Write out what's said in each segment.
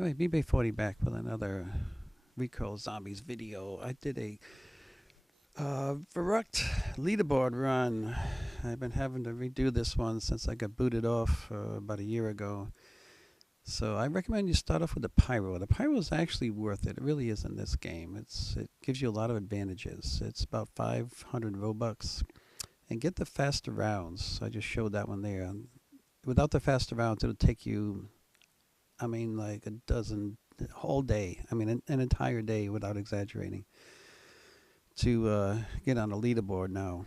Alright, BB40 back with another Recoil Zombies video. I did a Verruckt leaderboard run. I've been having to redo this one since I got booted off about a year ago. So I recommend you start off with the Pyro. The Pyro is actually worth it. It really is in this game. It gives you a lot of advantages. It's about 500 Robux. And get the faster rounds. I just showed that one there. Without the faster rounds, it'll take you, I mean, like a dozen, whole day. I mean, an entire day without exaggerating to get on the leaderboard now.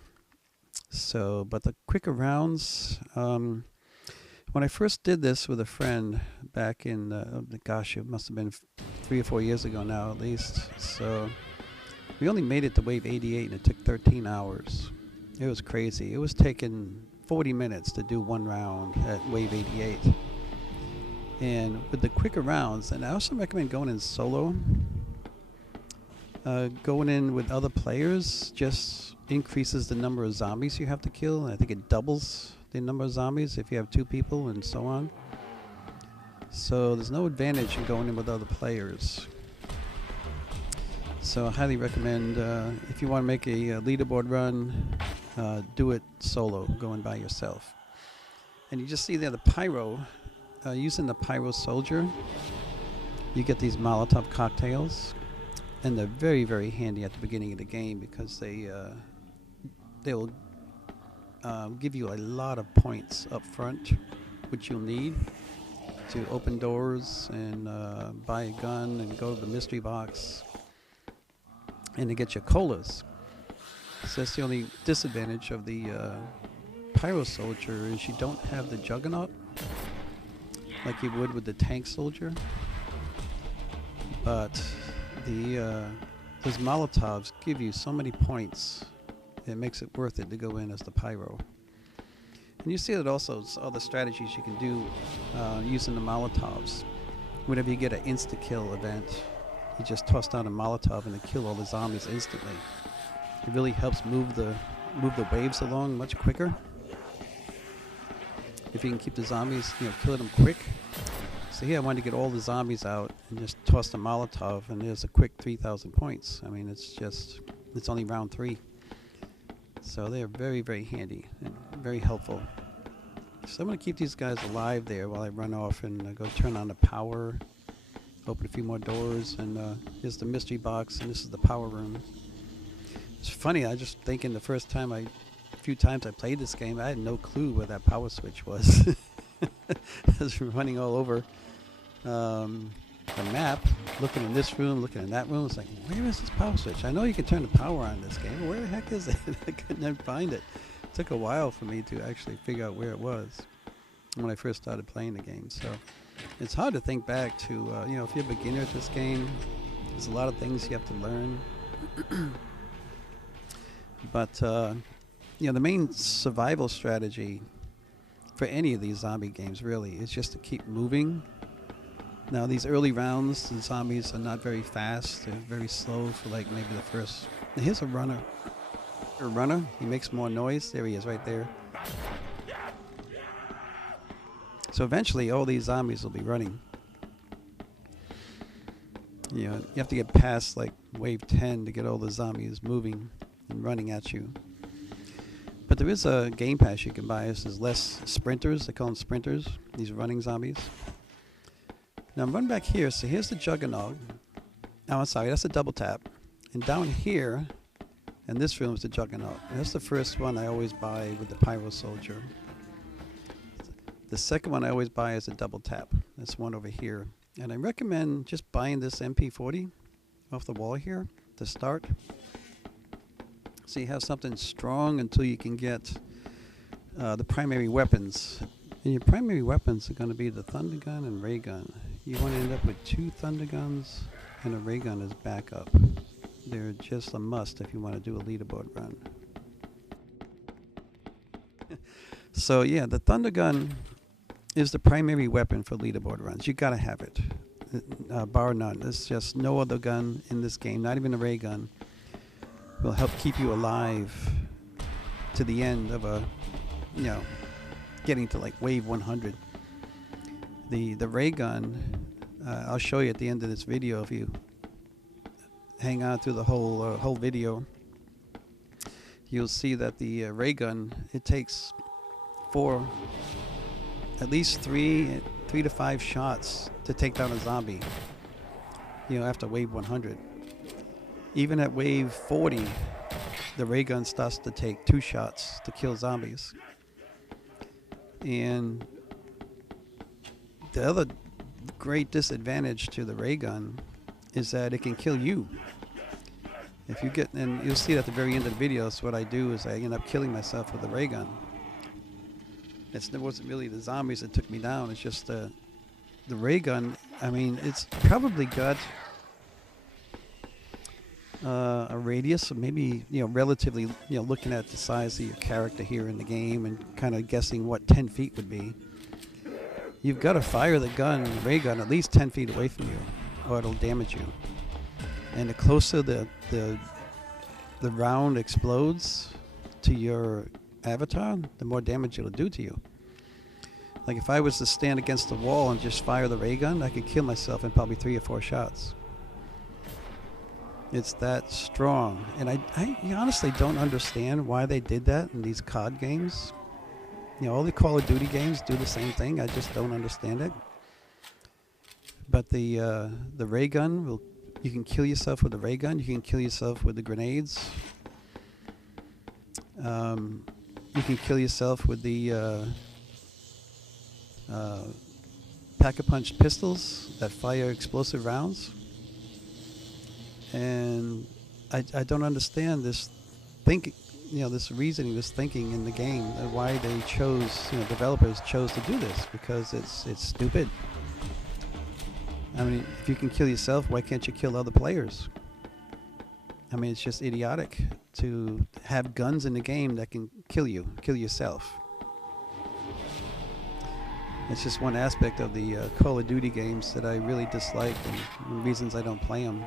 So, but the quicker rounds, when I first did this with a friend back in, gosh, it must have been 3 or 4 years ago now at least. So we only made it to wave 88 and it took 13 hours. It was crazy. It was taking 40 minutes to do one round at wave 88. And with the quicker rounds, and I also recommend going in solo. Going in with other players just increases the number of zombies you have to kill. I think it doubles the number of zombies if you have 2 people and so on. So there's no advantage in going in with other players. So I highly recommend if you want to make a leaderboard run, do it solo, going by yourself. And you just see there the Pyro. Using the Pyro Soldier, you get these Molotov cocktails, and they're very, very handy at the beginning of the game because they'll give you a lot of points up front, which you'll need to open doors and buy a gun and go to the mystery box and to get your colas. So that's the only disadvantage of the Pyro Soldier is you don't have the Juggernaut like you would with the Tank Soldier, but those Molotovs give you so many points, it makes it worth it to go in as the Pyro. And you see that also other strategies you can do using the Molotovs. Whenever you get an insta-kill event, you just toss down a Molotov and they kill all the zombies instantly. It really helps move the waves along much quicker. If you can keep the zombies, killing them quick. So here I wanted to get all the zombies out and just toss the Molotov, and there's a quick 3,000 points. I mean, it's only round 3. So they're very, very handy and very helpful. So I'm going to keep these guys alive there while I run off and go turn on the power, open a few more doors, and here's the mystery box, and this is the power room. It's funny, I just thinking the few times I played this game, I had no clue where that power switch was. I was running all over the map, looking in this room, looking in that room. It's like, where is this power switch? I know you can turn the power on in this game, but where the heck is it? I could never find it. It took a while for me to actually figure out where it was when I first started playing the game. So it's hard to think back to, if you're a beginner at this game, there's a lot of things you have to learn. But the main survival strategy for any of these zombie games really is just to keep moving. Now these early rounds, the zombies are not very fast. They're very slow for like maybe the first. Now here's a runner. He makes more noise. There he is right there. So eventually all these zombies will be running. You have to get past like wave 10 to get all the zombies moving and running at you. But there is a game pass you can buy. This is less sprinters. They call them sprinters, these running zombies. Now I'm running back here. So here's the Juggernaut. Oh, I'm sorry, that's a double tap. And down here, in this room, is the Juggernaut. And that's the first one I always buy with the Pyro Soldier. The second one I always buy is a double tap. That's one over here. And I recommend just buying this MP40 off the wall here to start. So you have something strong until you can get the primary weapons. And your primary weapons are going to be the Thunder Gun and Ray Gun. You want to end up with 2 Thunder Guns and a Ray Gun as backup. They're just a must if you want to do a leaderboard run. So yeah, the Thunder Gun is the primary weapon for leaderboard runs. You got to have it, bar none. There's just no other gun in this game, not even a Ray Gun, will help keep you alive to the end of getting to like wave 100. The ray gun I'll show you at the end of this video if you hang on through the whole video. You'll see that the ray gun, it takes at least three to five shots to take down a zombie. You know, after wave 100. Even at wave 40, the ray gun starts to take 2 shots to kill zombies. And the other great disadvantage to the ray gun is that it can kill you. If you get, and you'll see at the very end of the video, so what I do is I end up killing myself with the ray gun. It wasn't really the zombies that took me down, it's just the ray gun. I mean, it's probably got a radius of maybe, you know, relatively, you know, looking at the size of your character here in the game and kind of guessing what 10 feet would be. You've got to fire the ray gun, at least 10 feet away from you, or it'll damage you. And the closer the round explodes to your avatar, the more damage it'll do to you. Like if I was to stand against the wall and just fire the ray gun, I could kill myself in probably 3 or 4 shots. It's that strong. And I honestly don't understand why they did that in these COD games. You know, all the Call of Duty games do the same thing. I just don't understand it. But the ray gun, you can kill yourself with the ray gun. You can kill yourself with the grenades. You can kill yourself with the pack-a-punch pistols that fire explosive rounds. And I don't understand this thinking, you know, this reasoning, this thinking in the game, why they chose, you know, developers chose to do this, because it's stupid. I mean, if you can kill yourself, why can't you kill other players? I mean, it's just idiotic to have guns in the game that can kill yourself. It's just one aspect of the Call of Duty games that I really dislike, and reasons I don't play them.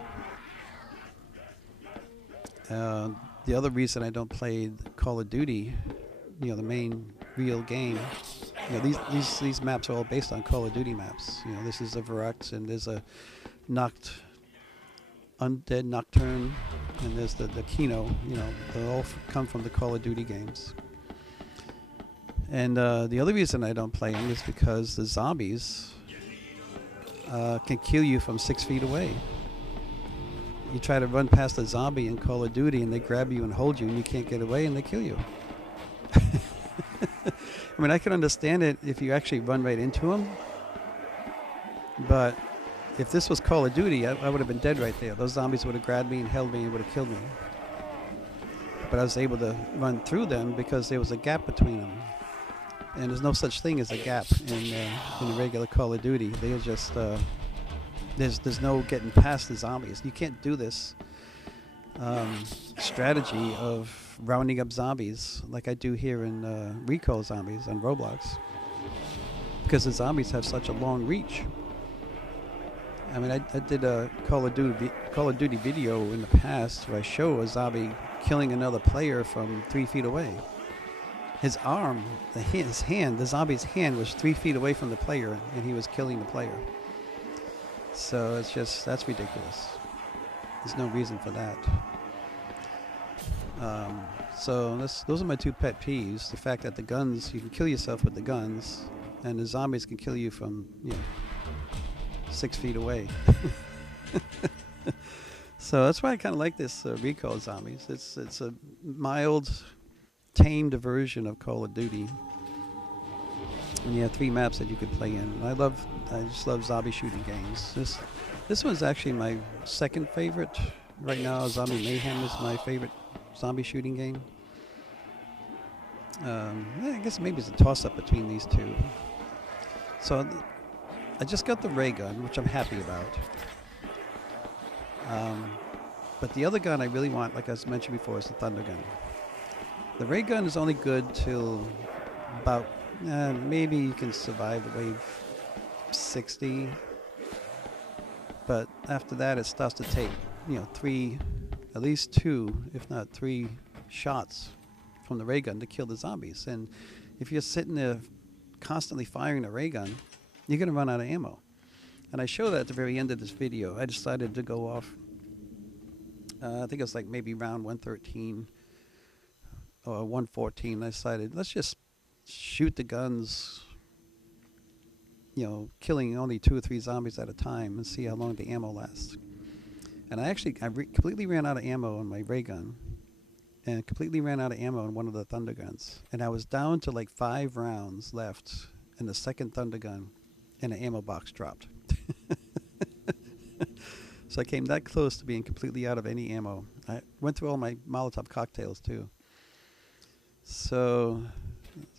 The other reason I don't play Call of Duty, you know, the main real game, you know, these maps are all based on Call of Duty maps. You know, this is a Verruckt, and there's a Undead Nocturne, and there's the Kino. You know, they all come from the Call of Duty games. And the other reason I don't play them is because the zombies can kill you from 6 feet away. You try to run past a zombie in Call of Duty and they grab you and hold you and you can't get away and they kill you. I mean, I can understand it if you actually run right into them. But if this was Call of Duty, I would have been dead right there. Those zombies would have grabbed me and held me and would have killed me. But I was able to run through them because there was a gap between them. And there's no such thing as a gap in the regular Call of Duty. They'll just... There's no getting past the zombies. You can't do this strategy of rounding up zombies like I do here in Recoil Zombies on Roblox, because the zombies have such a long reach. I mean, I did a Call of Duty video in the past where I show a zombie killing another player from 3 feet away. His arm, his hand, the zombie's hand was 3 feet away from the player, and he was killing the player. So it's just, that's ridiculous. There's no reason for that. So those are my 2 pet peeves. The fact that the guns, you can kill yourself with the guns, and the zombies can kill you from, you know, 6 feet away. So that's why I kind of like this Recoil Zombies. It's a mild, tamed version of Call of Duty. And you have 3 maps that you could play in. And I just love zombie shooting games. This one's actually my second favorite. Right now, Zombie Mayhem is my favorite zombie shooting game. I guess maybe it's a toss-up between these 2. So I just got the ray gun, which I'm happy about. But the other gun I really want, like I mentioned before, is the thunder gun. The ray gun is only good till about maybe you can survive the wave 60, but after that it starts to take, you know, at least 2, if not 3 shots from the ray gun to kill the zombies. And if you're sitting there constantly firing a ray gun, you're going to run out of ammo. And I show that at the very end of this video. I decided to go off, I think it was like maybe round 113 or 114. I decided, let's just shoot the guns, you know, killing only 2 or 3 zombies at a time and see how long the ammo lasts. And I completely ran out of ammo on my ray gun, and completely ran out of ammo on one of the thunder guns. And I was down to like 5 rounds left in the second thunder gun, and the ammo box dropped. So I came that close to being completely out of any ammo. I went through all my Molotov cocktails too. So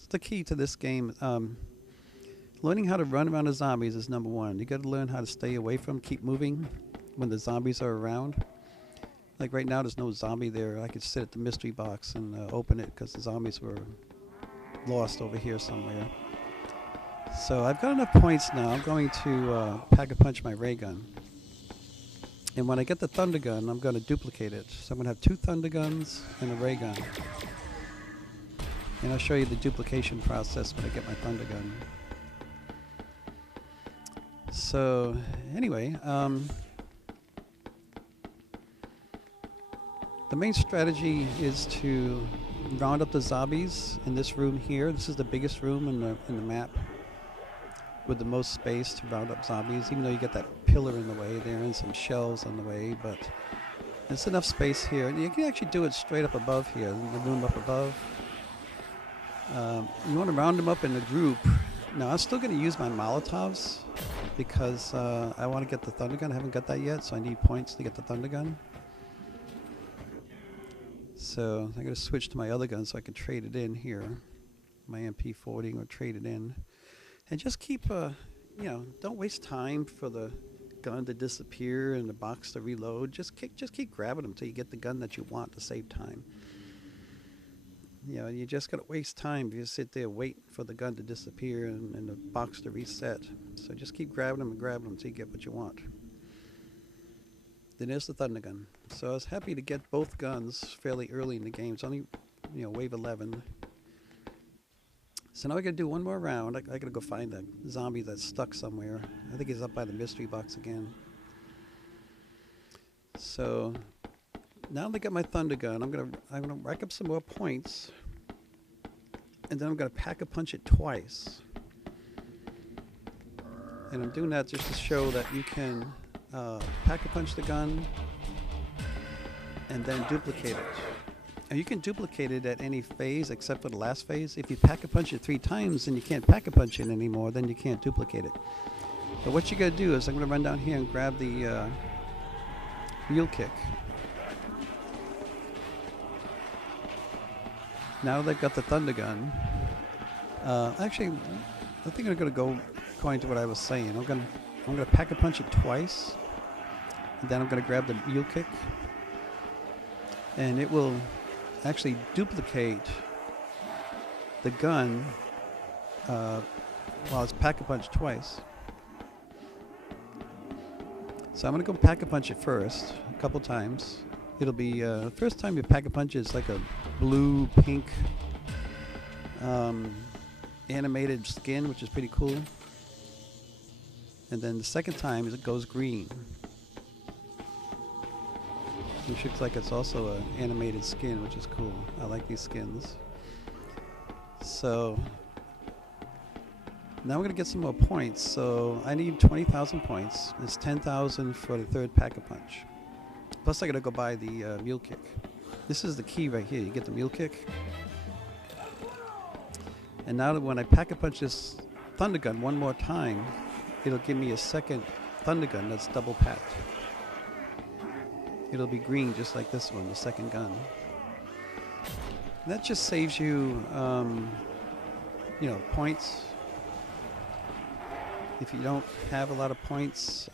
the key to this game, learning how to run around the zombies is number 1. You got to learn how to stay away from, keep moving when the zombies are around. Like right now, there's no zombie there. I could sit at the mystery box and open it because the zombies were lost over here somewhere. So I've got enough points now. I'm going to pack-a-punch my ray gun. And when I get the thunder gun, I'm going to duplicate it. So I'm going to have 2 thunder guns and a ray gun. And I'll show you the duplication process when I get my thunder gun. So anyway, the main strategy is to round up the zombies in this room here. This is the biggest room in the map with the most space to round up zombies, even though you get that pillar in the way there and some shelves on the way, but there's enough space here. And you can actually do it straight up above here, in the room up above. You want to round them up in a group. Now, I'm still going to use my Molotovs because I want to get the thunder gun. I haven't got that yet, so I need points to get the thunder gun. So I'm going to switch to my other gun so I can trade it in here. My MP40, or trade it in. And just keep, you know, don't waste time for the gun to disappear and the box to reload. Just keep grabbing them until you get the gun that you want to save time. You know, you just got to waste time if you sit there waiting for the gun to disappear and the box to reset. So just keep grabbing them and grabbing them until you get what you want. Then there's the thunder gun. So I was happy to get both guns fairly early in the game. It's only, you know, wave 11. So now I got to do one more round. I got to go find a zombie that's stuck somewhere. I think he's up by the mystery box again. So now that I got my thunder gun, I'm gonna rack up some more points, and then I'm gonna pack-a-punch it twice. And I'm doing that just to show that you can pack-a-punch the gun and then duplicate it. And you can duplicate it at any phase except for the last phase. If you pack-a-punch it 3 times and you can't pack-a-punch it anymore, then you can't duplicate it. But what you gotta do is I'm gonna run down here and grab the mule kick. Now that I've got the thunder gun, actually, I think I'm gonna go according to what I was saying. I'm gonna pack-a-punch it twice, and then I'm gonna grab the mule kick, and it will actually duplicate the gun while it's pack-a-punch twice. So I'm gonna go pack-a-punch it first, a couple times. It'll be the first time you pack-a-punch it's like a blue, pink, animated skin, which is pretty cool. And then the second time it goes green, which looks like it's also an animated skin, which is cool. I like these skins. So now we're gonna get some more points. So I need 20,000 points. It's 10,000 for the third pack-a-punch. Plus I gotta go buy the mule kick. This is the key right here. You get the mule kick. And now that when I pack-a-punch this thunder gun one more time, it'll give me a second thunder gun that's double packed. It'll be green just like this one, the second gun. And that just saves you, you know, points. If you don't have a lot of points,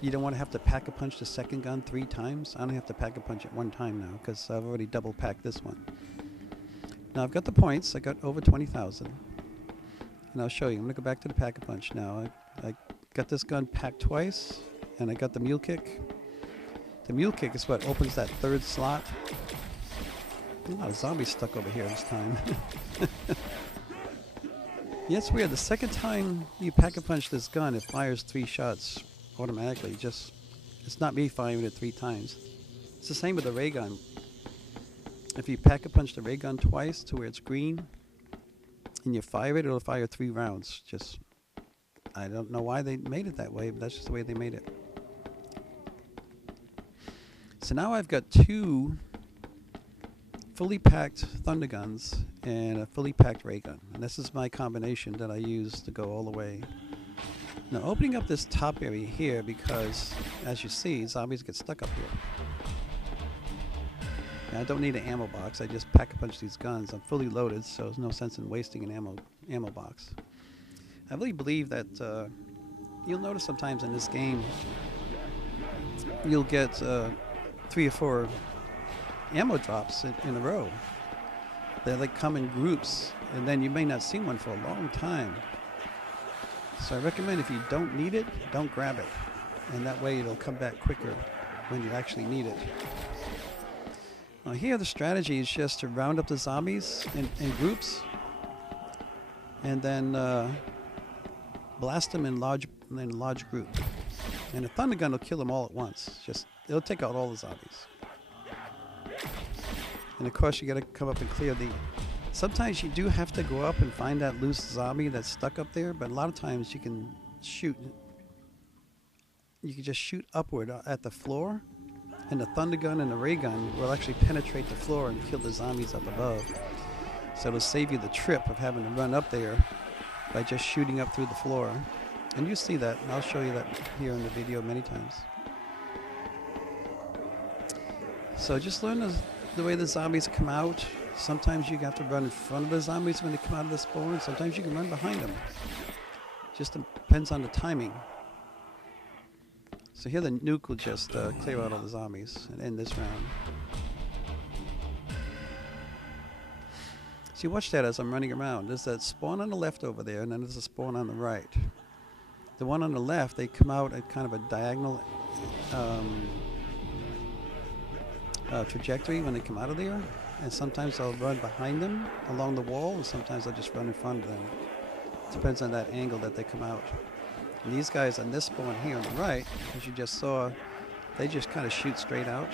you don't want to have to pack-a-punch the second gun 3 times. I only have to pack-a-punch it 1 time now because I've already double packed this one. Now I've got the points. I got over 20,000. And I'll show you. I'm going to go back to the pack-a-punch now. I got this gun packed twice, and I got the mule kick. The mule kick is what opens that 3rd slot. A lot of zombies stuck over here this time. Yeah, it's weird. The second time you pack-a-punch this gun, it fires 3 shots automatically. It's not me firing it 3 times. It's the same with the ray gun. If you pack-a-punch the ray gun twice to where it's green, and you fire it, it'll fire 3 rounds. I don't know why they made it that way, but that's just the way they made it. So now I've got 2 fully packed thunder guns and a fully packed ray gun. And this is my combination that I use to go all the way. Now opening up this top area here, because as you see, zombies get stuck up here. And I don't need an ammo box, I just pack-a-punch these guns. I'm fully loaded, so there's no sense in wasting an ammo box. I really believe that you'll notice sometimes in this game, you'll get 3 or 4 ammo drops in a row. They like come in groups, and then you may not see one for a long time. So I recommend if you don't need it, don't grab it. And that way it'll come back quicker when you actually need it. Now here the strategy is just to round up the zombies in groups, and then blast them in large group. And a thunder gun will kill them all at once. It'll take out all the zombies. And of course you gotta come up and clear the... Sometimes you do have to go up and find that loose zombie that's stuck up there, but a lot of times you can shoot... You can just shoot upward at the floor, and the thunder gun and the ray gun will actually penetrate the floor and kill the zombies up above. So it'll save you the trip of having to run up there by just shooting up through the floor. And you see that, and I'll show you that here in the video many times. So just learn the way the zombies come out. Sometimes you have to run in front of the zombies when they come out of the spawn. Sometimes you can run behind them. Just depends on the timing. So here the nuke will just clear out all the zombies and end this round. So you watch that as I'm running around. There's that spawn on the left over there, and then there's a spawn on the right. The one on the left, they come out at kind of a diagonal trajectory when they come out of there, and sometimes I'll run behind them along the wall, and sometimes I'll just run in front of them. Depends on that angle that they come out. And these guys on this spawn here on the right, as you just saw, they just kind of shoot straight out,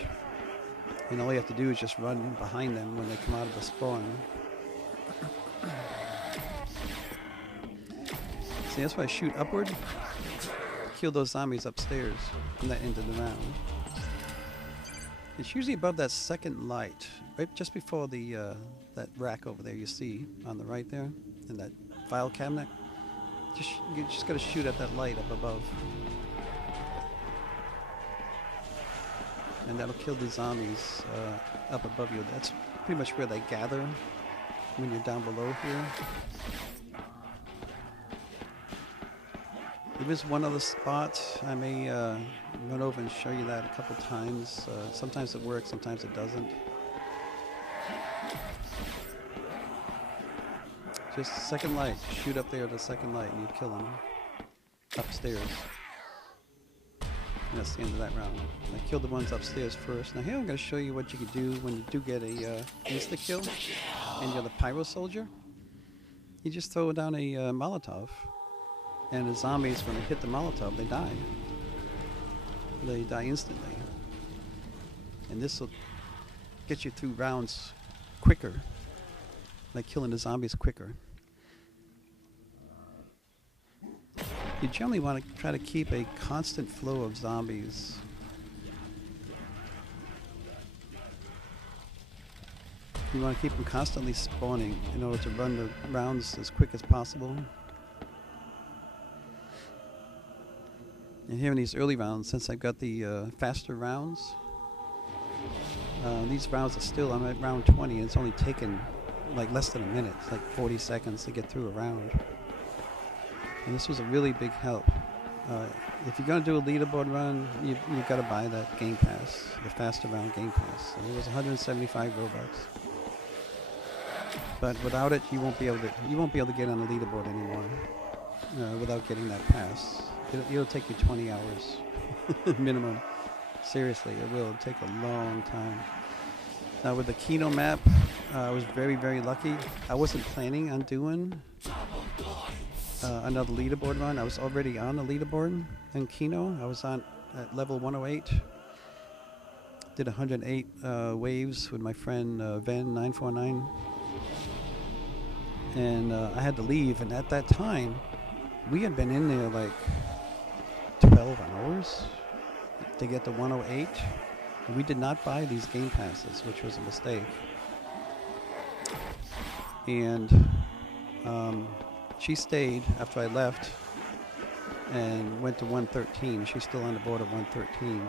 and all you have to do is just run behind them when they come out of the spawn. See, that's why I shoot upward, kill those zombies upstairs, and that ended the round. It's usually above that second light, right just before the that rack over there you see on the right there, in that file cabinet. You just gotta shoot at that light up above. And that'll kill the zombies up above you. That's pretty much where they gather when you're down below here. There is one other spot. I may run over and show you that a couple times. Sometimes it works, sometimes it doesn't. Just the second light. Shoot up there at the second light and you kill them upstairs. And that's the end of that round. I killed the ones upstairs first. Now here I'm going to show you what you can do when you do get a insta-kill and you're the pyro soldier. You just throw down a Molotov, and the zombies, when they hit the Molotov, they die. They die instantly. And this will get you through rounds quicker, like killing the zombies quicker. You generally want to try to keep a constant flow of zombies. You want to keep them constantly spawning in order to run the rounds as quick as possible. And here in these early rounds, since I've got the faster rounds, these rounds are still, I'm at round 20, and it's only taken like less than a minute. It's like 40 seconds to get through a round. And this was a really big help. If you're going to do a leaderboard run, you've got to buy that game pass, the faster round game pass. And it was 175 Robux. But without it, you won't be able to get on the leaderboard anymore without getting that pass. It'll take you 20 hours minimum. Seriously, it will take a long time. Now with the Kino map, I was very, very lucky. I wasn't planning on doing another leaderboard run. I was already on the leaderboard in Kino. I was on at level 108. Did 108 waves with my friend Ven949. And I had to leave, and at that time, we had been in there like 12 hours to get to 108. And we did not buy these game passes, which was a mistake. And she stayed after I left and went to 113. She's still on the board of 113.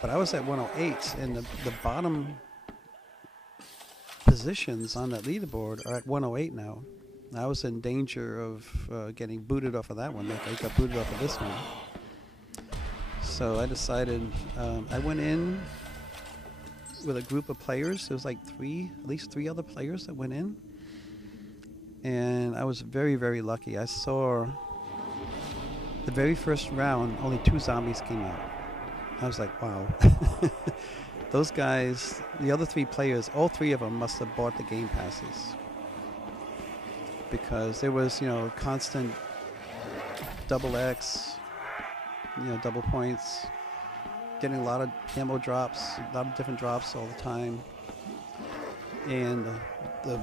But I was at 108, and the bottom positions on that leaderboard are at 108 now. I was in danger of getting booted off of that one, like I got booted off of this one. So I decided, I went in with a group of players. There was like at least three other players that went in. And I was very, very lucky. I saw the very first round, only 2 zombies came out. I was like, wow. Those guys, the other 3 players, all 3 of them must have bought the game passes. Because there was, constant double X, double points, getting a lot of ammo drops, a lot of different drops all the time. And the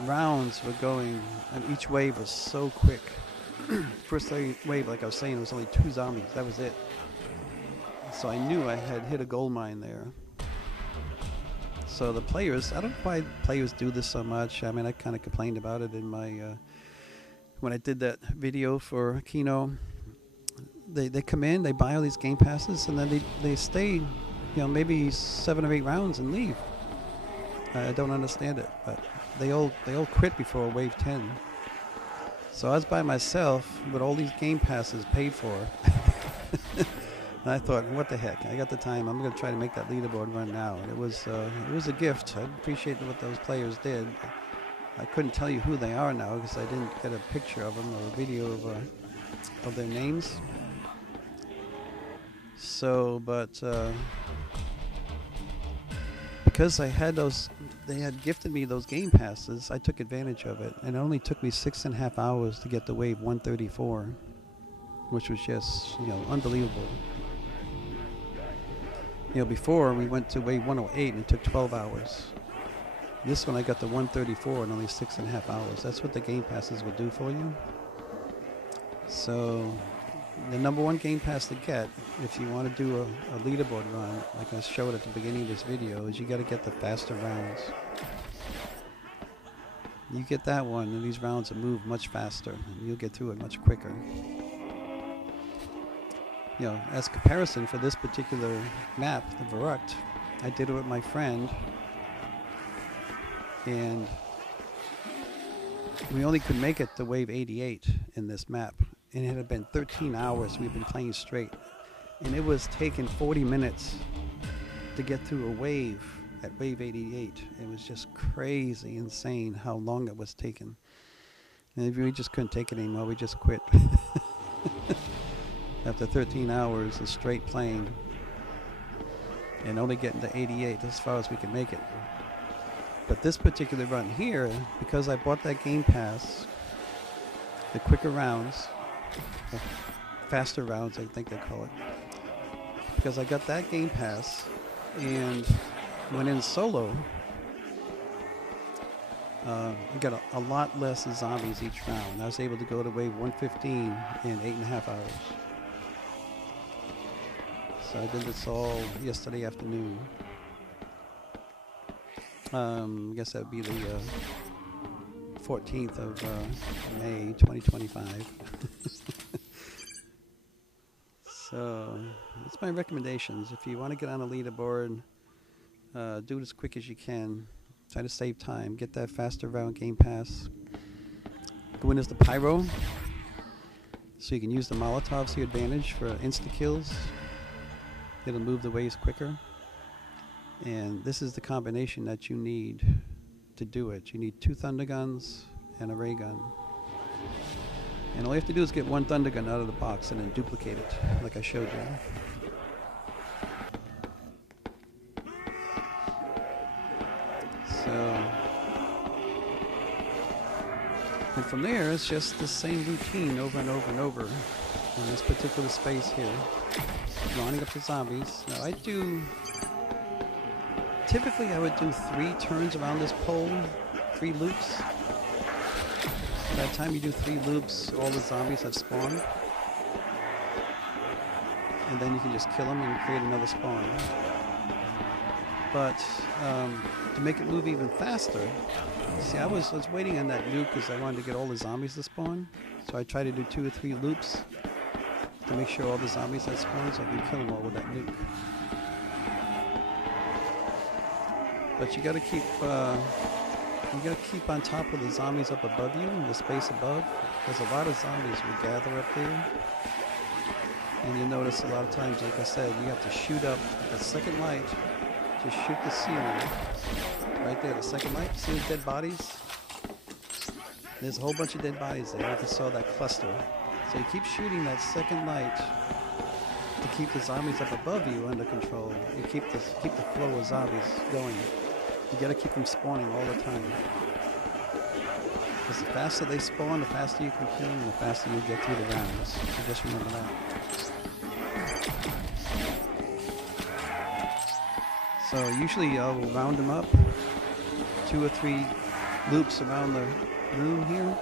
rounds were going, and each wave was so quick. First wave, like I was saying, it was only 2 zombies. That was it. So I knew I had hit a gold mine there. So the players, I don't know why players do this so much. I mean, I kind of complained about it in my, when I did that video for Kino. They come in, they buy all these game passes, and then they stay, maybe 7 or 8 rounds and leave. I don't understand it, but they all quit before wave 10. So I was by myself with all these game passes paid for. And I thought, what the heck? I got the time. I'm going to try to make that leaderboard run now. And it was a gift. I appreciate what those players did. I couldn't tell you who they are now because I didn't get a picture of them or a video of their names. So, but because I had they had gifted me those game passes, I took advantage of it. And it only took me 6.5 hours to get to wave 134, which was just, unbelievable. Before we went to wave 108 and it took 12 hours. This one I got to 134 in only 6.5 hours. That's what the game passes will do for you. So the number 1 game pass to get, if you want to do a leaderboard run, like I showed at the beginning of this video, is you got to get the faster rounds. You get that one, and these rounds will move much faster, and you'll get through it much quicker. As comparison for this particular map, the Verruckt, I did it with my friend, and we only could make it to wave 88 in this map, and it had been 13 hours we've been playing straight, and it was taking 40 minutes to get through a wave at wave 88. It was just crazy, insane how long it was taking, and we just couldn't take it anymore. We just quit. After 13 hours of straight playing and only getting to 88 as far as we could make it. But this particular run here, because I bought that game pass, the quicker rounds, the faster rounds I think they call it, because I got that game pass and went in solo, I got a lot less zombies each round. I was able to go to wave 115 in 8.5 hours. So I did this all yesterday afternoon. I guess that would be the 14th of May 2025. So that's my recommendations. If you want to get on a leaderboard, do it as quick as you can. Try to save time. Get that faster round game pass. Go in as the pyro, so you can use the Molotovs to your advantage for insta kills. It'll move the waves quicker. And this is the combination that you need to do it. You need 2 thunder guns and a ray gun. And all you have to do is get 1 thunder gun out of the box and then duplicate it, like I showed you. So And from there, it's just the same routine over and over and over in this particular space here. Lining up the zombies. Now typically I would do 3 turns around this pole, 3 loops. By the time you do 3 loops, all the zombies have spawned. And then you can just kill them and create another spawn. But to make it move even faster, see, I was waiting on that nuke because I wanted to get all the zombies to spawn. So I tried to do 2 or 3 loops to make sure all the zombies had spawned so I can kill them all with that nuke. But you gotta keep on top of the zombies up above you, in the space above. There's a lot of zombies will gather up there. And you notice a lot of times, like I said, you have to shoot up a second light to shoot the ceiling. Right there, the second light. See the dead bodies? There's a whole bunch of dead bodies there. I just saw that cluster. So you keep shooting that second light to keep the zombies up above you under control. You keep the flow of zombies going. You gotta keep them spawning all the time. Because the faster they spawn, the faster you can kill them, and the faster you get through the rounds. So just remember that. So usually I'll round them up, 2 or 3 loops around the room here,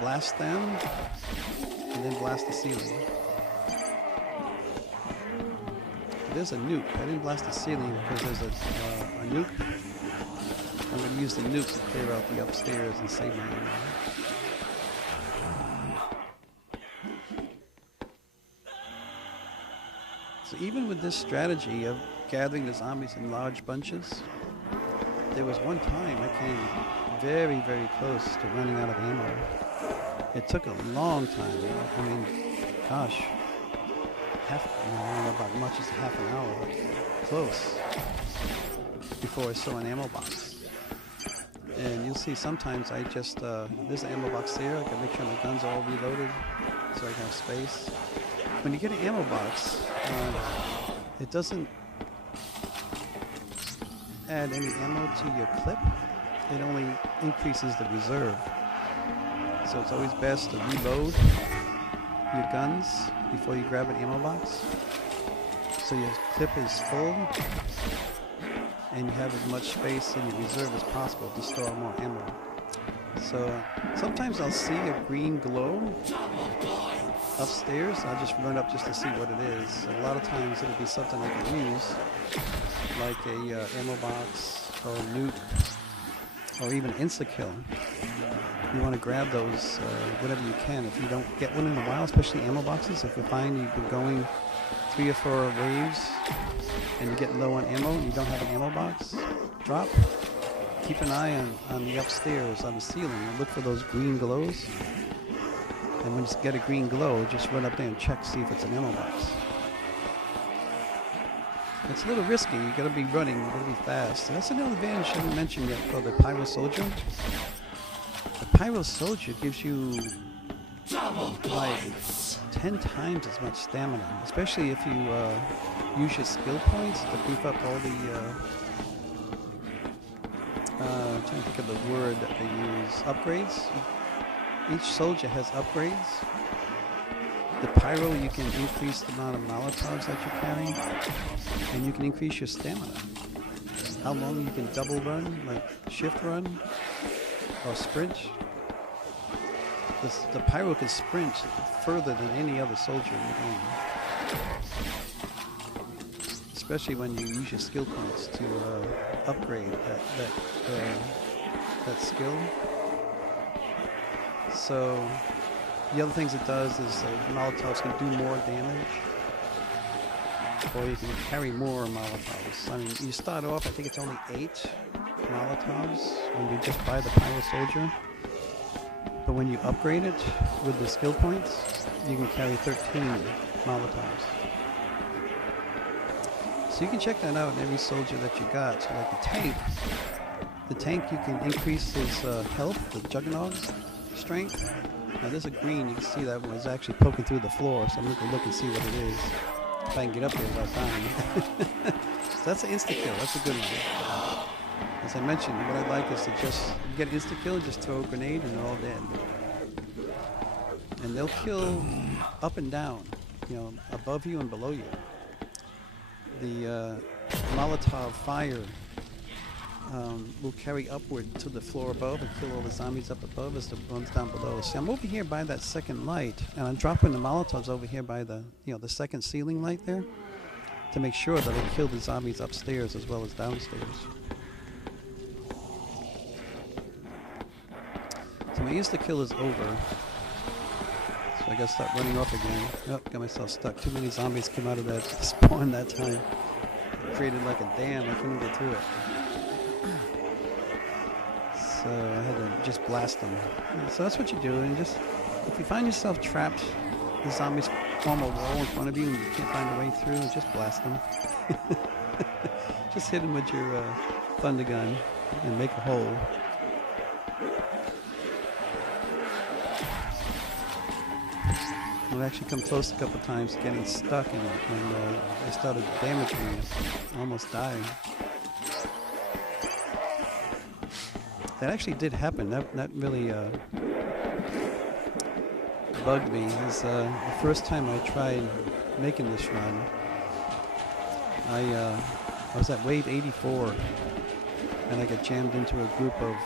blast them, and then blast the ceiling. There's a nuke. I didn't blast the ceiling because there's a nuke. I'm going to use the nuke to clear out the upstairs and save my ammo. So even with this strategy of gathering the zombies in large bunches, there was one time I came very, very close to running out of ammo. It took a long time. I mean, gosh, I don't know about much as half an hour, but close, before I saw an ammo box. And you'll see sometimes I just, there's an ammo box there. I can make sure my guns are all reloaded so I can have space. When you get an ammo box, it doesn't add any ammo to your clip. It only increases the reserve. So it's always best to reload your guns before you grab an ammo box. So your clip is full and you have as much space in your reserve as possible to store more ammo. So sometimes I'll see a green glow upstairs. I'll just run up just to see what it is. A lot of times it'll be something I can use, like a ammo box or a nuke or even insta-kill. You want to grab those whenever you can. If you don't get one in a while, especially ammo boxes, if you find you've been going 3 or 4 waves and you get low on ammo and you don't have an ammo box drop, keep an eye on the upstairs, on the ceiling, and look for those green glows. And when you get a green glow, just run up there and check, see if it's an ammo box. It's a little risky. You gotta be running, you gotta be fast. And that's another advantage I haven't mentioned yet for the Pyro Soldier. The Pyro Soldier gives you like 10 times as much stamina, especially if you use your skill points to beef up all the I'm trying to think of the word that they use, upgrades. Each soldier has upgrades. The Pyro, you can increase the amount of Molotovs that you're carrying, and you can increase your stamina. How long you can double run, like shift run, or sprint. The Pyro can sprint further than any other soldier in the game. Especially when you use your skill points to upgrade that skill. So the other things it does is Molotovs can do more damage, or you can carry more Molotovs. I mean, you start off, I think it's only 8 Molotovs when you just buy the Pyro Soldier. But when you upgrade it with the skill points, you can carry 13 Molotovs. So you can check that out in every soldier that you got. So like the tank you can increase his health, the Juggernaut strength. Now there's a green, you can see that one is actually poking through the floor, so I'm going to look and see what it is. If I can get up there without dying. So that's an insta-kill, that's a good one. As I mentioned, what I like is to just get insta-kill and just throw a grenade and they're all dead. And they'll kill up and down, you know, above you and below you. The Molotov fire will carry upward to the floor above and kill all the zombies up above as the ones down below. See, I'm over here by that second light, and I'm dropping the Molotovs over here by the, you know, the second ceiling light there to make sure that I kill the zombies upstairs as well as downstairs. So my insta-kill is over. So I gotta start running off again. Oh, got myself stuck. Too many zombies came out of that spawn that time. Created like a dam. I couldn't get through it. So I had to just blast them. So that's what you do. And just, if you find yourself trapped, the zombies form a wall in front of you and you can't find a way through, just blast them. Just hit them with your thunder gun and make a hole. I've actually come close a couple times to getting stuck in it, and they started damaging me, almost dying. That actually did happen. That really bugged me. It was the first time I tried making this run. I was at wave 84, and I got jammed into a group of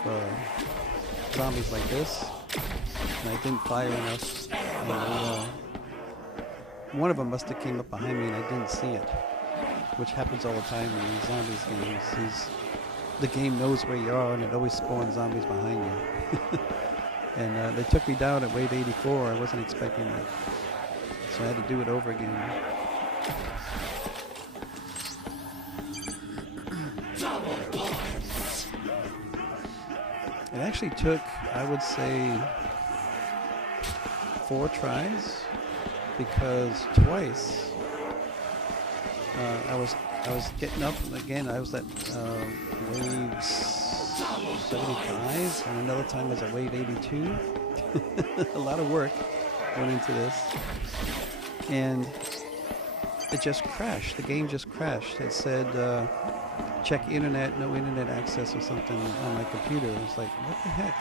zombies like this, and I didn't fire enough. One of them must have came up behind me and I didn't see it, which happens all the time in these zombies games. The game knows where you are and it always spawns zombies behind you. And they took me down at wave 84. I wasn't expecting that, so I had to do it over again. It actually took, I would say, 4 tries, because twice I was getting up, and again I was at wave 75, and another time I was at wave 82. A lot of work went into this, and it just crashed. The game just crashed. It said check internet, no internet access or something on my computer. I was like, what the heck?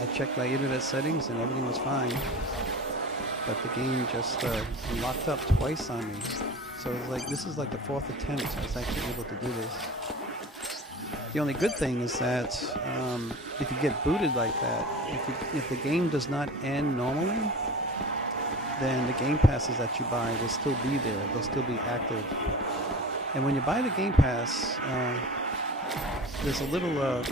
I checked my internet settings and everything was fine, but the game just locked up twice on me. So it was like, this is like the 4th attempt I was actually able to do this. The only good thing is that if you get booted like that, if the game does not end normally, then the game passes that you buy will still be there. They'll still be active. And when you buy the game pass, there's a little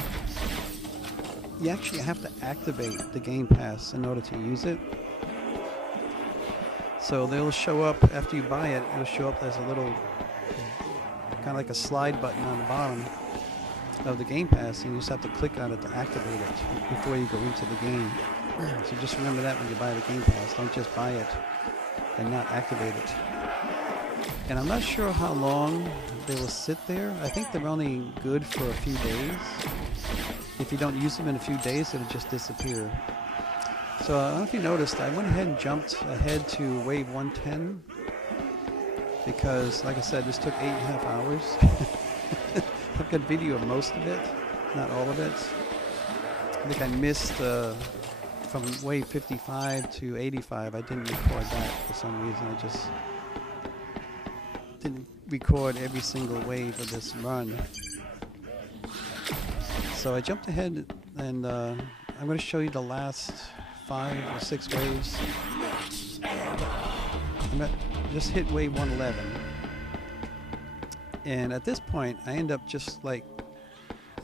you actually have to activate the game pass in order to use it. So they'll show up after you buy it. It'll show up as a little kind of like a slide button on the bottom of the game pass, and you just have to click on it to activate it before you go into the game. So just remember that when you buy the game pass. Don't just buy it and not activate it. And I'm not sure how long they will sit there. I think they're only good for a few days. If you don't use them in a few days, it'll just disappear. So I don't know if you noticed, I went ahead and jumped ahead to wave 110 because, like I said, this took 8.5 hours. I've got video of most of it, not all of it. I think I missed from wave 55 to 85. I didn't record that for some reason. I just didn't record every single wave of this run. So I jumped ahead, and I'm going to show you the last 5 or 6 waves. Just hit wave 111. And at this point, I end up just like,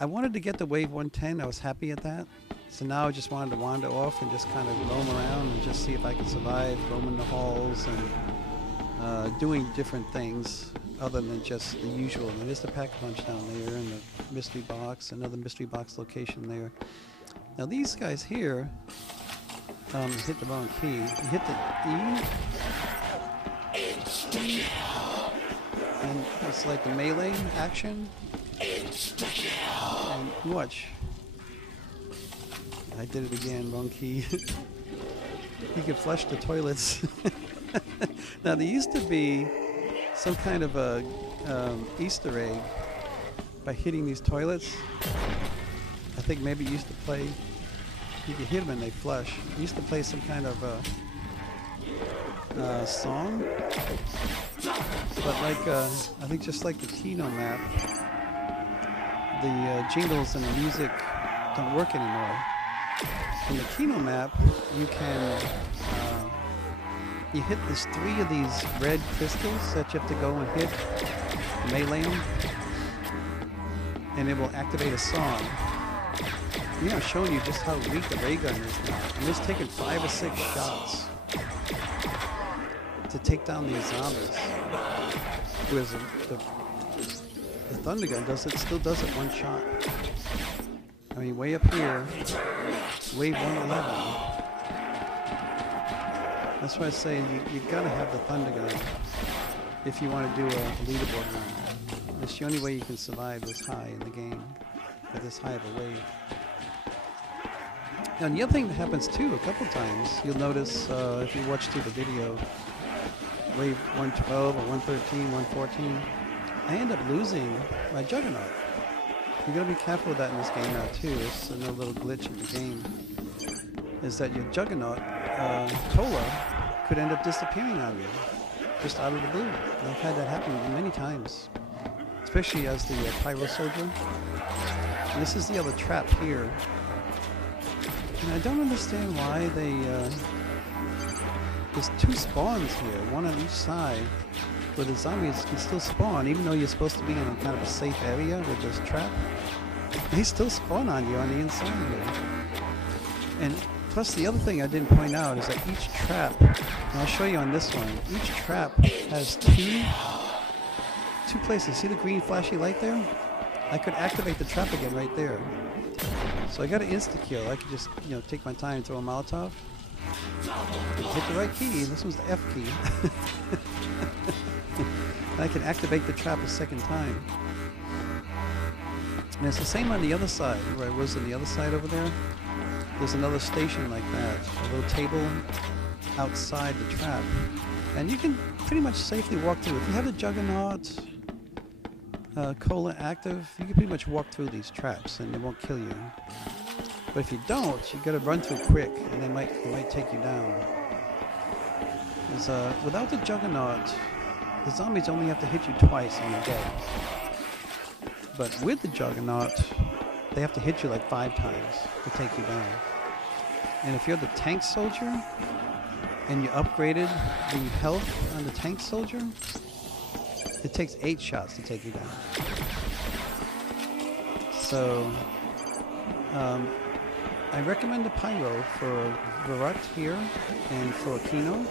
I wanted to get to wave 110. I was happy at that. So now I just wanted to wander off and just kind of roam around and just see if I could survive, roaming the halls and doing different things other than just the usual. And there's the pack-a-punch down there and the mystery box, another mystery box location there. Now these guys here, hit the wrong key. You hit the E, and it's like the melee action. And watch. I did it again, wrong key. You can flush the toilets. Now there used to be some kind of a Easter egg by hitting these toilets. I think maybe you used to play, you could hit them and they flush. You used to play some kind of song, but like I think just like the Kino map, the jingles and the music don't work anymore. In the Kino map, you can you hit this 3 of these red crystals that you have to go and hit, melee them, and it will activate a song. You know, showing you just how weak the ray gun is now. I'm just taking 5 or 6 shots to take down these zombies. Whereas the thunder gun still does it 1 shot. I mean, way up here, wave 111. That's why I say you gotta have the thunder gun if you want to do a leaderboard run. It's the only way you can survive this high in the game, at this high of a wave. And the other thing that happens too, a couple times, you'll notice if you watch through the video, wave 112 or 113, 114, I end up losing my Juggernaut. You gotta be careful with that in this game now too. It's another little glitch in the game. Is that your Juggernaut, Cola, could end up disappearing on you, just out of the blue. And I've had that happen many times, especially as the Pyro Soldier. And this is the other trap here. And I don't understand why there's 2 spawns here, 1 on each side, where the zombies can still spawn, even though you're supposed to be in a kind of a safe area with this trap. They still spawn on you on the inside here. And plus the other thing I didn't point out is that each trap, and I'll show you on this one, each trap has two places. See the green flashy light there? I could activate the trap again right there. So I got an insta-kill. I could just, you know, take my time and throw a Molotov. Hit the right key. This was the F key. I can activate the trap a second time. And it's the same on the other side, where I was on the other side over there. There's another station like that, a little table outside the trap. And you can pretty much safely walk through. If you have the Juggernaut, Cola active, you can pretty much walk through these traps and they won't kill you. But if you don't, you gotta run through quick and they might take you down. Because without the Juggernaut, the zombies only have to hit you twice and you're dead. But with the Juggernaut, they have to hit you like 5 times to take you down. And if you're the tank soldier and you upgraded the health on the tank soldier, it takes 8 shots to take you down. So I recommend the Pyro for Verruckt here and for Kino.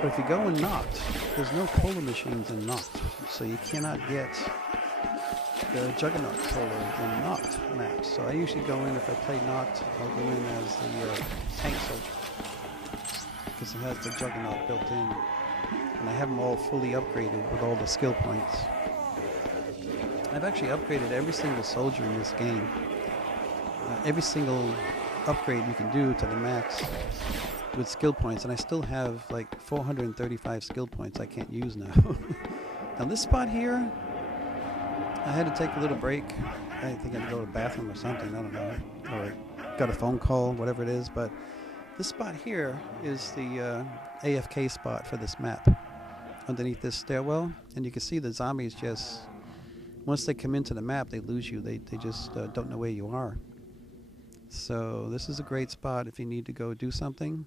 But if you go in Noct, there's no cola machines in Noct, so you cannot get the Juggernaut cola in Noct maps. So I usually go in, if I play Noct, I'll go in as the tank soldier, because it has the Juggernaut built in. And I have them all fully upgraded with all the skill points. I've actually upgraded every single soldier in this game. Every single upgrade you can do to the max with skill points, and I still have like 435 skill points I can't use now. Now this spot here, I had to take a little break. I think I had to go to the bathroom or something, I don't know. Or got a phone call, whatever it is, but this spot here is the AFK spot for this map. Underneath this stairwell, and you can see the zombies just, once they come into the map, they lose you. They just don't know where you are. So this is a great spot if you need to go do something.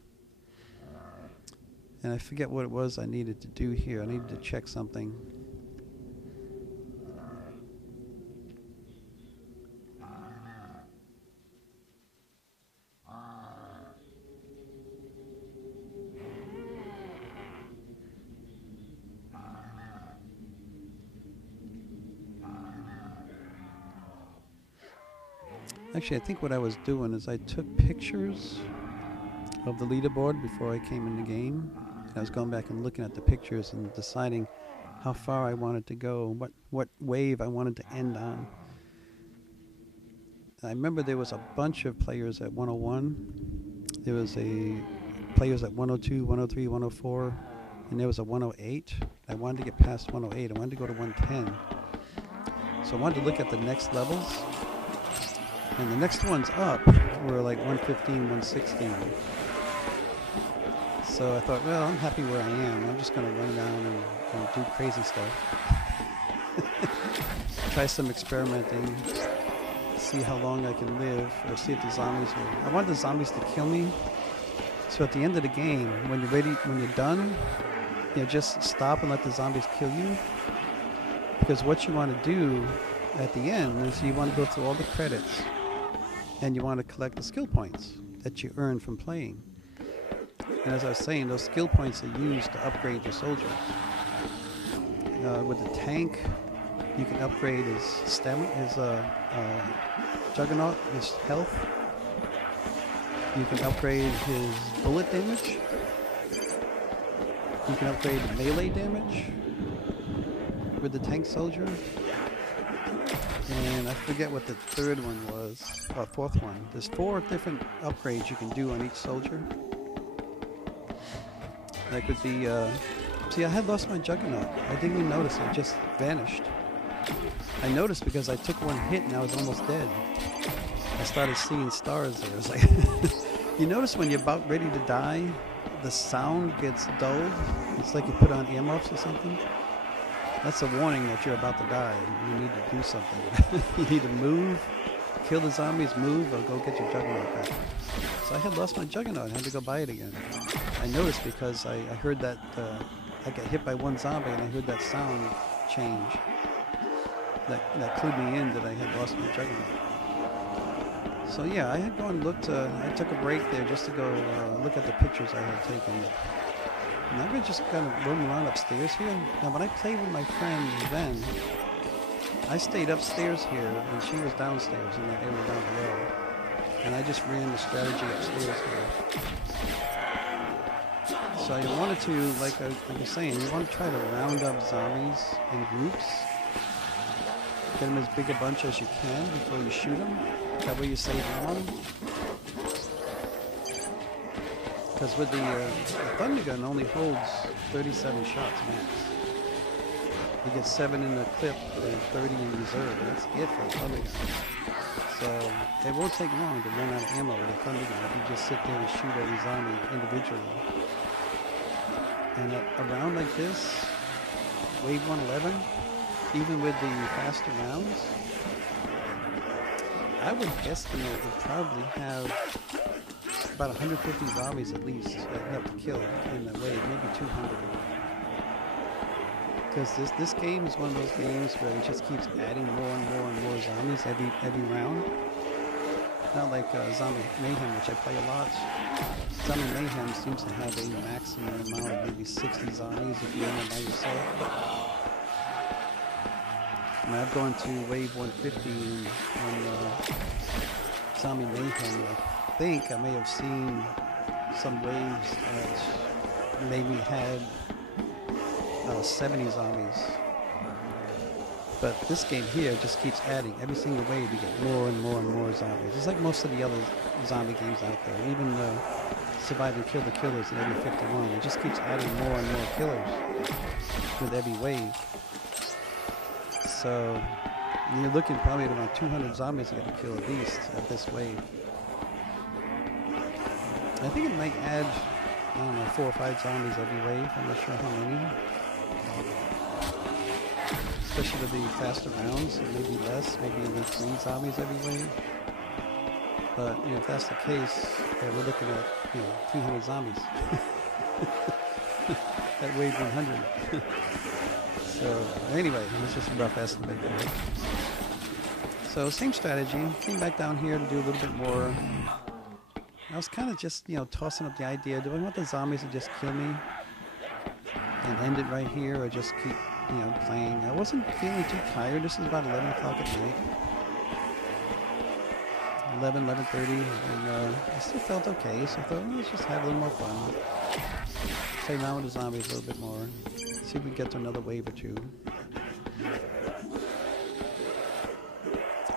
And I forget what it was I needed to do here. I needed to check something. Actually, I think what I was doing is I took pictures of the leaderboard before I came in the game. I was going back and looking at the pictures and deciding how far I wanted to go, what wave I wanted to end on. I remember there was a bunch of players at 101. There was players at 102, 103, 104, and there was a 108. I wanted to get past 108. I wanted to go to 110. So I wanted to look at the next levels. And the next ones up were like 115, 116. So I thought, well, I'm happy where I am. I'm just going to run down and do crazy stuff. Try some experimenting. See how long I can live, or see if the zombies will... I want the zombies to kill me. So at the end of the game, when you're ready, when you're done, you know, just stop and let the zombies kill you. Because what you want to do at the end is you want to go through all the credits, and you want to collect the skill points that you earn from playing. And as I was saying, those skill points are used to upgrade your soldiers. With the tank, you can upgrade his stamina, his juggernaut, his health. You can upgrade his bullet damage. You can upgrade the melee damage with the tank soldier. And I forget what the third one was, or fourth one. There's 4 different upgrades you can do on each soldier. Like with the, see, I had lost my juggernaut. I didn't even notice, it just vanished. I noticed because I took one hit and I was almost dead. I started seeing stars there. It's like you notice when you're about ready to die, the sound gets dulled. It's like you put on earmuffs or something. That's a warning that you're about to die. You need to do something. You need to move, kill the zombies, move, or go get your juggernaut back. So I had lost my juggernaut. I had to go buy it again. I noticed because I heard that I got hit by one zombie and I heard that sound change. That clued me in that I had lost my juggernaut. So yeah, I had gone and looked. I took a break there just to go look at the pictures I had taken. And I've been just kind of roaming around upstairs here. Now, when I played with my friend then, I stayed upstairs here, and she was downstairs in that area down below. And I just ran the strategy upstairs here. So I wanted to, like I was saying, you want to try to round up zombies in groups. Get them as big a bunch as you can before you shoot them. That way you save ammo. Because with the thunder gun only holds 37 shots max. You get 7 in the clip and 30 in reserve. That's it for a thunder gun. So it won't take long to run out of ammo with a thunder gun if you just sit there and shoot every zombie individually. And at a round like this, wave 111, even with the faster rounds, I would estimate we'd probably have about 150 zombies at least that you have to kill in that wave, maybe 200. Because this game is one of those games where it just keeps adding more and more and more zombies every round. Not like Zombie Mayhem, which I play a lot. Zombie Mayhem seems to have a maximum amount of maybe 60 zombies if you're in it by yourself. I mean, I've gone to wave 150 on Zombie Mayhem. I think I may have seen some waves that maybe had 70 zombies. But this game here just keeps adding. Every single wave you get more and more and more zombies. It's like most of the other zombie games out there. Even Survive and Kill the Killers in Area 51. It just keeps adding more and more killers with every wave. So you're looking probably at around 200 zombies you got to kill at least at this wave. I think it might add, I don't know, 4 or 5 zombies every wave. I'm not sure how many. Especially with the faster rounds, it may be less, maybe only 3 zombies every wave. But you know, if that's the case, yeah, we're looking at 300 zombies at wave 100. So anyway, it's just a rough estimate there. So same strategy. Came back down here to do a little bit more. I was kind of just tossing up the idea: do I want the zombies to just kill me and end it right here, or just keep playing? I wasn't feeling too tired. This is about 11 o'clock at night. 11:30, and I still felt okay, so I thought, well, let's just have a little more fun. Play around with the zombies a little bit more. See if we can get to another wave or 2.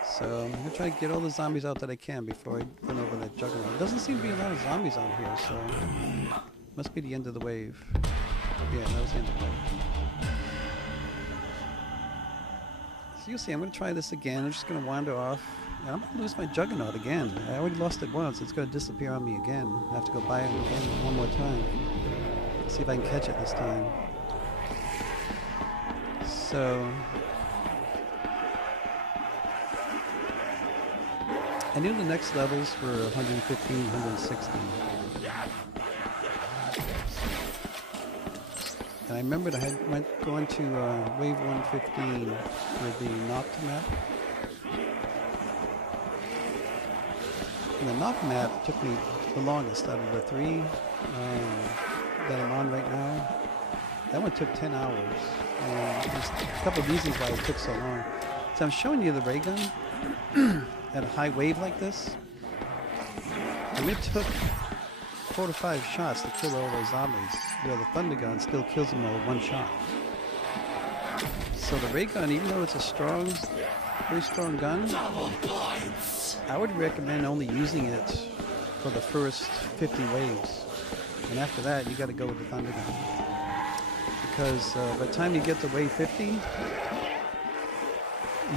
So I'm going to try to get all the zombies out that I can before I run over that juggernaut. There doesn't seem to be a lot of zombies on here, so must be the end of the wave. Yeah, that was the end of that. So you'll see, I'm going to try this again. I'm just going to wander off. And I'm going to lose my Juggernaut again. I already lost it once. It's going to disappear on me again. I have to go buy it again one more time. See if I can catch it this time. So I knew the next levels were 115, 116. And I remembered I had going to wave 115 with the knocked map. And the knocked map took me the longest out of the three that I'm on right now. That one took 10 hours. And there's a couple of reasons why it took so long. So I'm showing you the ray gun at a high wave like this. And it took 4 to 5 shots to kill all those zombies, where the thunder gun still kills them all with one shot. So the ray gun, even though it's a strong, very strong gun, I would recommend only using it for the first 50 waves. And after that, you got to go with the thunder gun. Because by the time you get to wave 50, you'd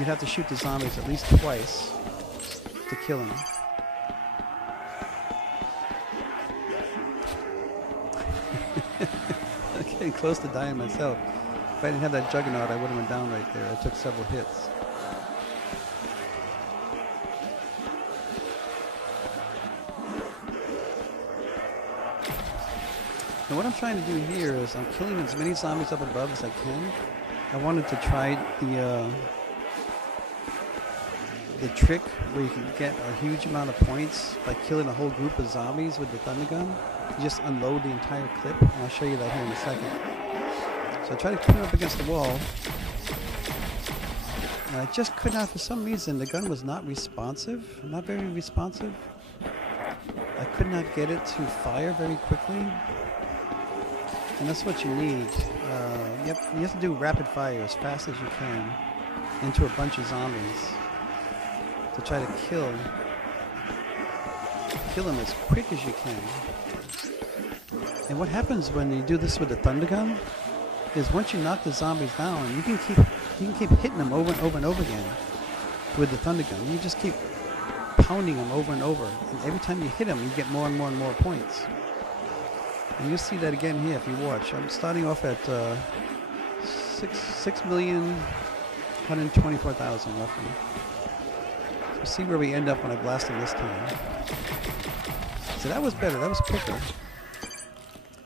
have to shoot the zombies at least twice to kill them. I'm getting close to dying myself. If I didn't have that Juggernaut, I would have went down right there. I took several hits. And what I'm trying to do here is I'm killing as many zombies up above as I can. I wanted to try the trick where you can get a huge amount of points by killing a whole group of zombies with the thunder gun. You just unload the entire clip, and I'll show you that here in a second. So I tried to put it up against the wall, and I just could not, for some reason, the gun was not responsive, not very responsive. I could not get it to fire very quickly, and that's what you need. You have to do rapid fire as fast as you can into a bunch of zombies to try to kill them as quick as you can. And what happens when you do this with the thunder gun is once you knock the zombies down, you can keep hitting them over and over and over again with the thunder gun. You just keep pounding them over and over, and every time you hit them, you get more and more and more points. And you'll see that again here if you watch. I'm starting off at 6,124,000 roughly. So see where we end up when I blast them this time. So that was better. That was quicker.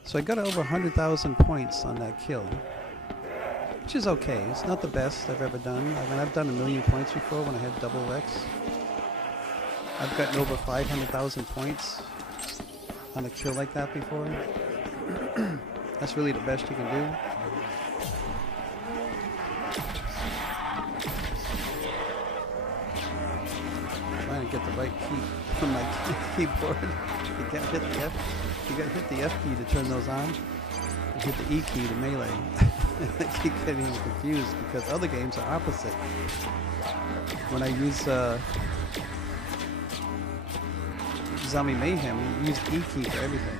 So I got over 100,000 points on that kill, which is okay. It's not the best I've ever done. I mean, I've done 1,000,000 points before when I had double Rex. I've gotten over 500,000 points on a kill like that before. That's really the best you can do. I'm trying to get the right key on my keyboard. You gotta hit the F. You gotta hit the F key to turn those on. You hit the E key to melee. I keep getting confused because other games are opposite. When I use Zombie Mayhem, you use E key for everything.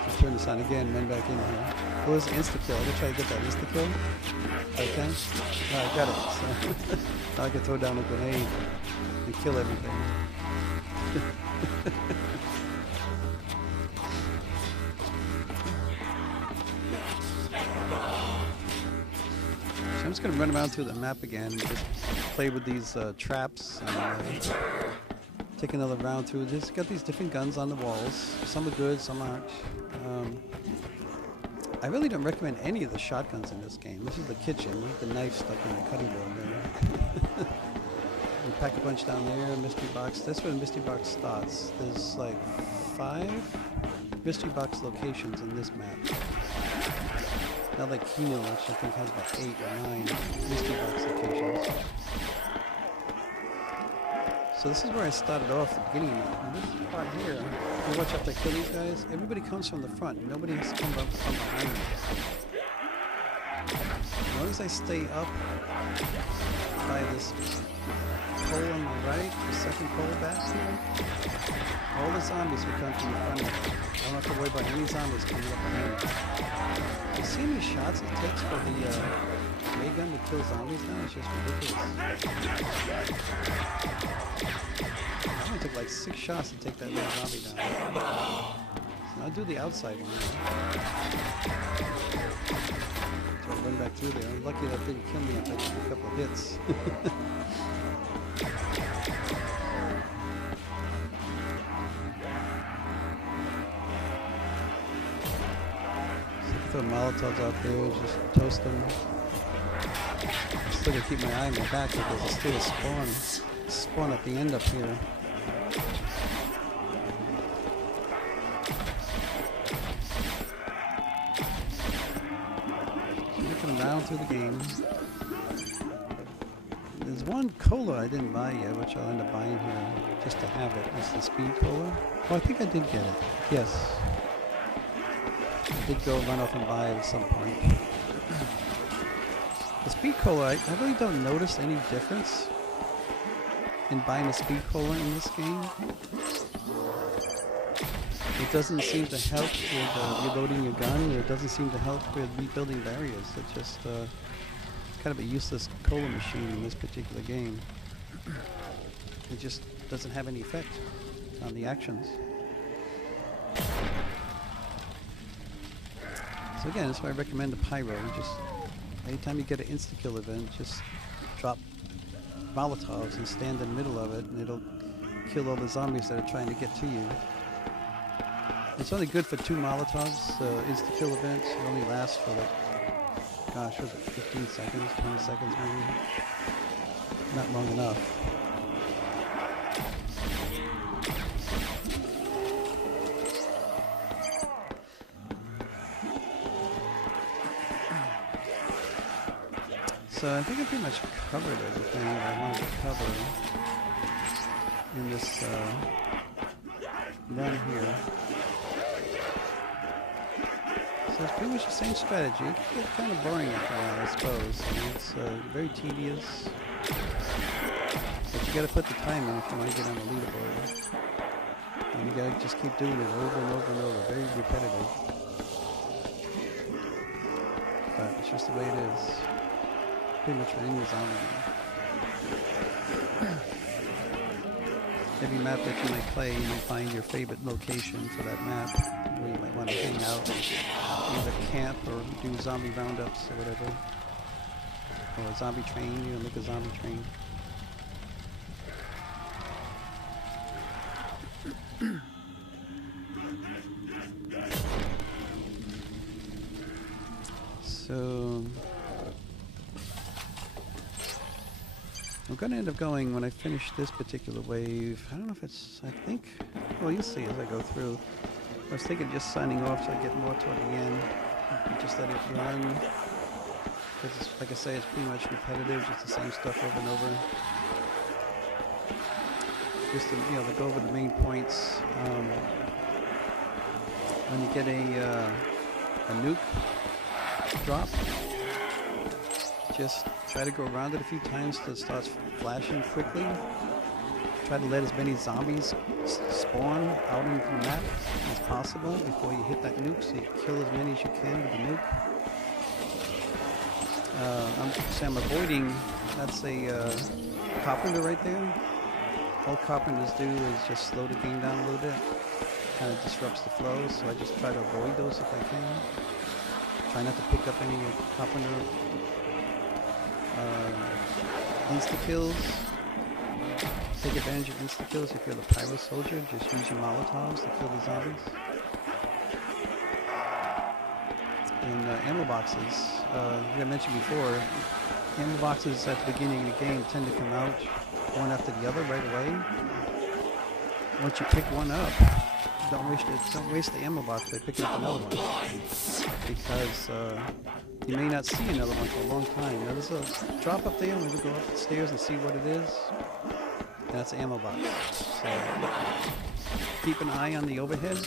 Let's turn this on again, run back in here. Oh, there's an insta-kill. I'm gonna try to get that insta-kill. Okay. Oh, I got it. So now I can throw down a grenade and kill everything. So I'm just going to run around through the map again and just play with these traps and take another round through. Just got these different guns on the walls. Some are good, some aren't. I really don't recommend any of the shotguns in this game. This is the kitchen with the knife stuck in the cutting board there. You pack a bunch down there, mystery box. That's where the mystery box starts. There's like 5 mystery box locations in this map. Not like Kino, which I think has about 8 or 9 mystery box locations. So this is where I started off at the beginning. And this part here, you watch after I kill these guys, everybody comes from the front. Nobody has to come up from behind me. As long as I stay up by this pole on the right, the second pole back here. All the zombies will come from the front of it. I don't have to worry about any zombies coming up behind me. You see how many shots it takes for the ray gun to kill zombies now? It's just ridiculous. It only took like 6 shots to take that little zombie down. So I'll do the outside one. So I'll run back through there. I'm lucky that didn't kill me after I took a couple of hits. Throw Molotovs out there, just toast them. I still gotta keep my eye on my back because there's still a spawn at the end up here. Looking down through the game. There's one cola I didn't buy yet, which I'll end up buying here just to have it. It's the speed cola. Oh, I think I did get it. Yes. I did go run off and buy it at some point. The speed cola, I really don't notice any difference in buying a speed cola in this game. It doesn't seem to help with reloading your gun, or it doesn't seem to help with rebuilding barriers. It's just kind of a useless cola machine in this particular game. It just doesn't have any effect on the actions. So again, that's why I recommend the pyro. Just anytime you get an insta-kill event, just drop Molotovs and stand in the middle of it, and it'll kill all the zombies that are trying to get to you. It's only good for 2 Molotovs, insta-kill events. It only lasts for like, gosh, what was it, 15 seconds, 20 seconds maybe? Not long enough. So I think I pretty much covered everything I wanted to cover in this run here. So it's pretty much the same strategy. It can get kind of boring after a while, I suppose. I mean, it's very tedious, but you got to put the time in if you want to get on the leaderboard. And you got to just keep doing it over and over and over. Very repetitive. But it's just the way it is. Pretty much for any zombie game. Every map that you might play, you might find your favorite location for that map, where you might want to hang out, either camp or do zombie roundups or whatever. Or a zombie train, you know, make a zombie train. So I'm going to end up going, when I finish this particular wave, I don't know if it's, I think, well, you'll see as I go through. I was thinking just signing off so I get more toward the end. Just let it run. Because, like I say, it's pretty much repetitive, just the same stuff over and over. Just to, you know, to go over the main points. When you get a nuke drop, just try to go around it a few times till it starts flashing quickly. Try to let as many zombies spawn out into the map as possible before you hit that nuke, so you kill as many as you can with the nuke. I'm avoiding, that's a carpenter right there. All carpenters do is just slow the game down a little bit. Kind of disrupts the flow, so I just try to avoid those if I can. Try not to pick up any carpenter insta-kills. Take advantage of insta-kills if you're the pyro soldier. Just use your Molotovs to kill the zombies. And ammo boxes, like I mentioned before, ammo boxes at the beginning of the game tend to come out one after the other right away. Once you pick one up, don't waste the ammo box by picking up another one, because you may not see another one for a long time. Now, there's a drop up there, and we'll go up the stairs and see what it is. And that's an ammo box. So keep an eye on the overhead.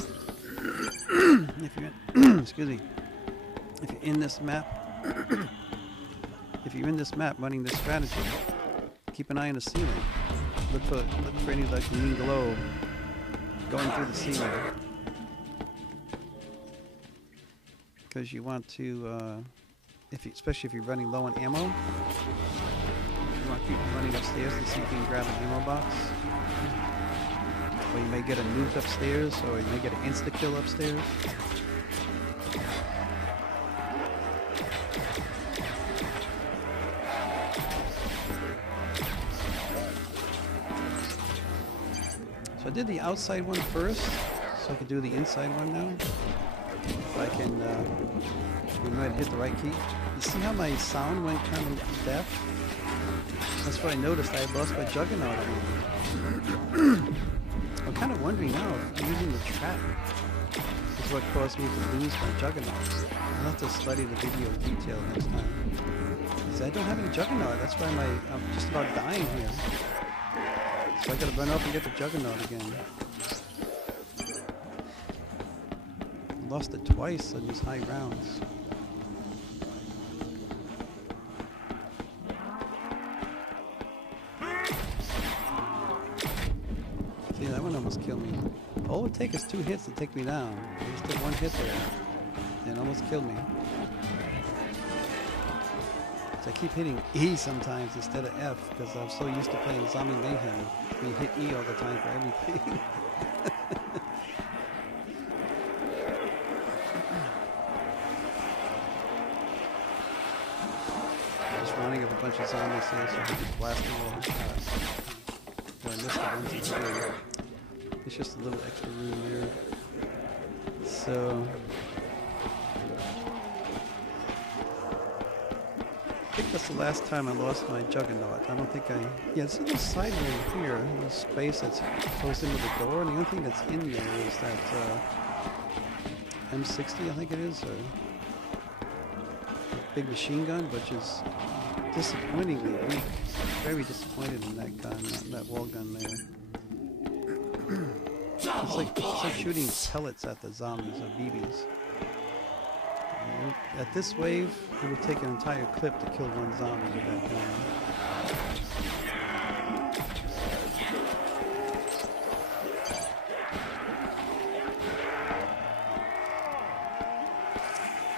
If you're excuse me, if you're in this map, if you're in this map running this strategy, keep an eye on the ceiling. Look for any like green glow going through the ceiling, because you want to, especially if you're running low on ammo, you want to keep running upstairs to see if you can grab an ammo box. Or you may get a nuke upstairs, or you may get an insta-kill upstairs. So I did the outside one first, so I could do the inside one now. If I can remember to hit the right key. You see how my sound went kind of deaf? That's what I noticed. I had lost my juggernaut again. I'm kind of wondering now if using the trap is what caused me to lose my juggernaut. I'll have to study the video in detail next time. Because I don't have any juggernaut. That's why I'm just about dying here. So I gotta run up and get the juggernaut again. Lost it twice on these high rounds. See, that one almost killed me. All it would take is 2 hits to take me down. I just did 1 hit there, and it almost killed me. So I keep hitting E sometimes instead of F, because I'm so used to playing Zombie Mayhem. We hit E all the time for everything. Just rounding up a bunch of zombies here, so I can just blast them all. I missed the ones in here. It's just a little extra room there. So I think that's the last time I lost my juggernaut. I don't think yeah, it's a little side room here, a little space that's close into the door, and the only thing that's in there is that M60, I think it is, or big machine gun, which is disappointingly weak. Very disappointed in that gun, that wall gun there. It's like shooting pellets at the zombies or BBs. At this wave, it would take an entire clip to kill one zombie with that gun.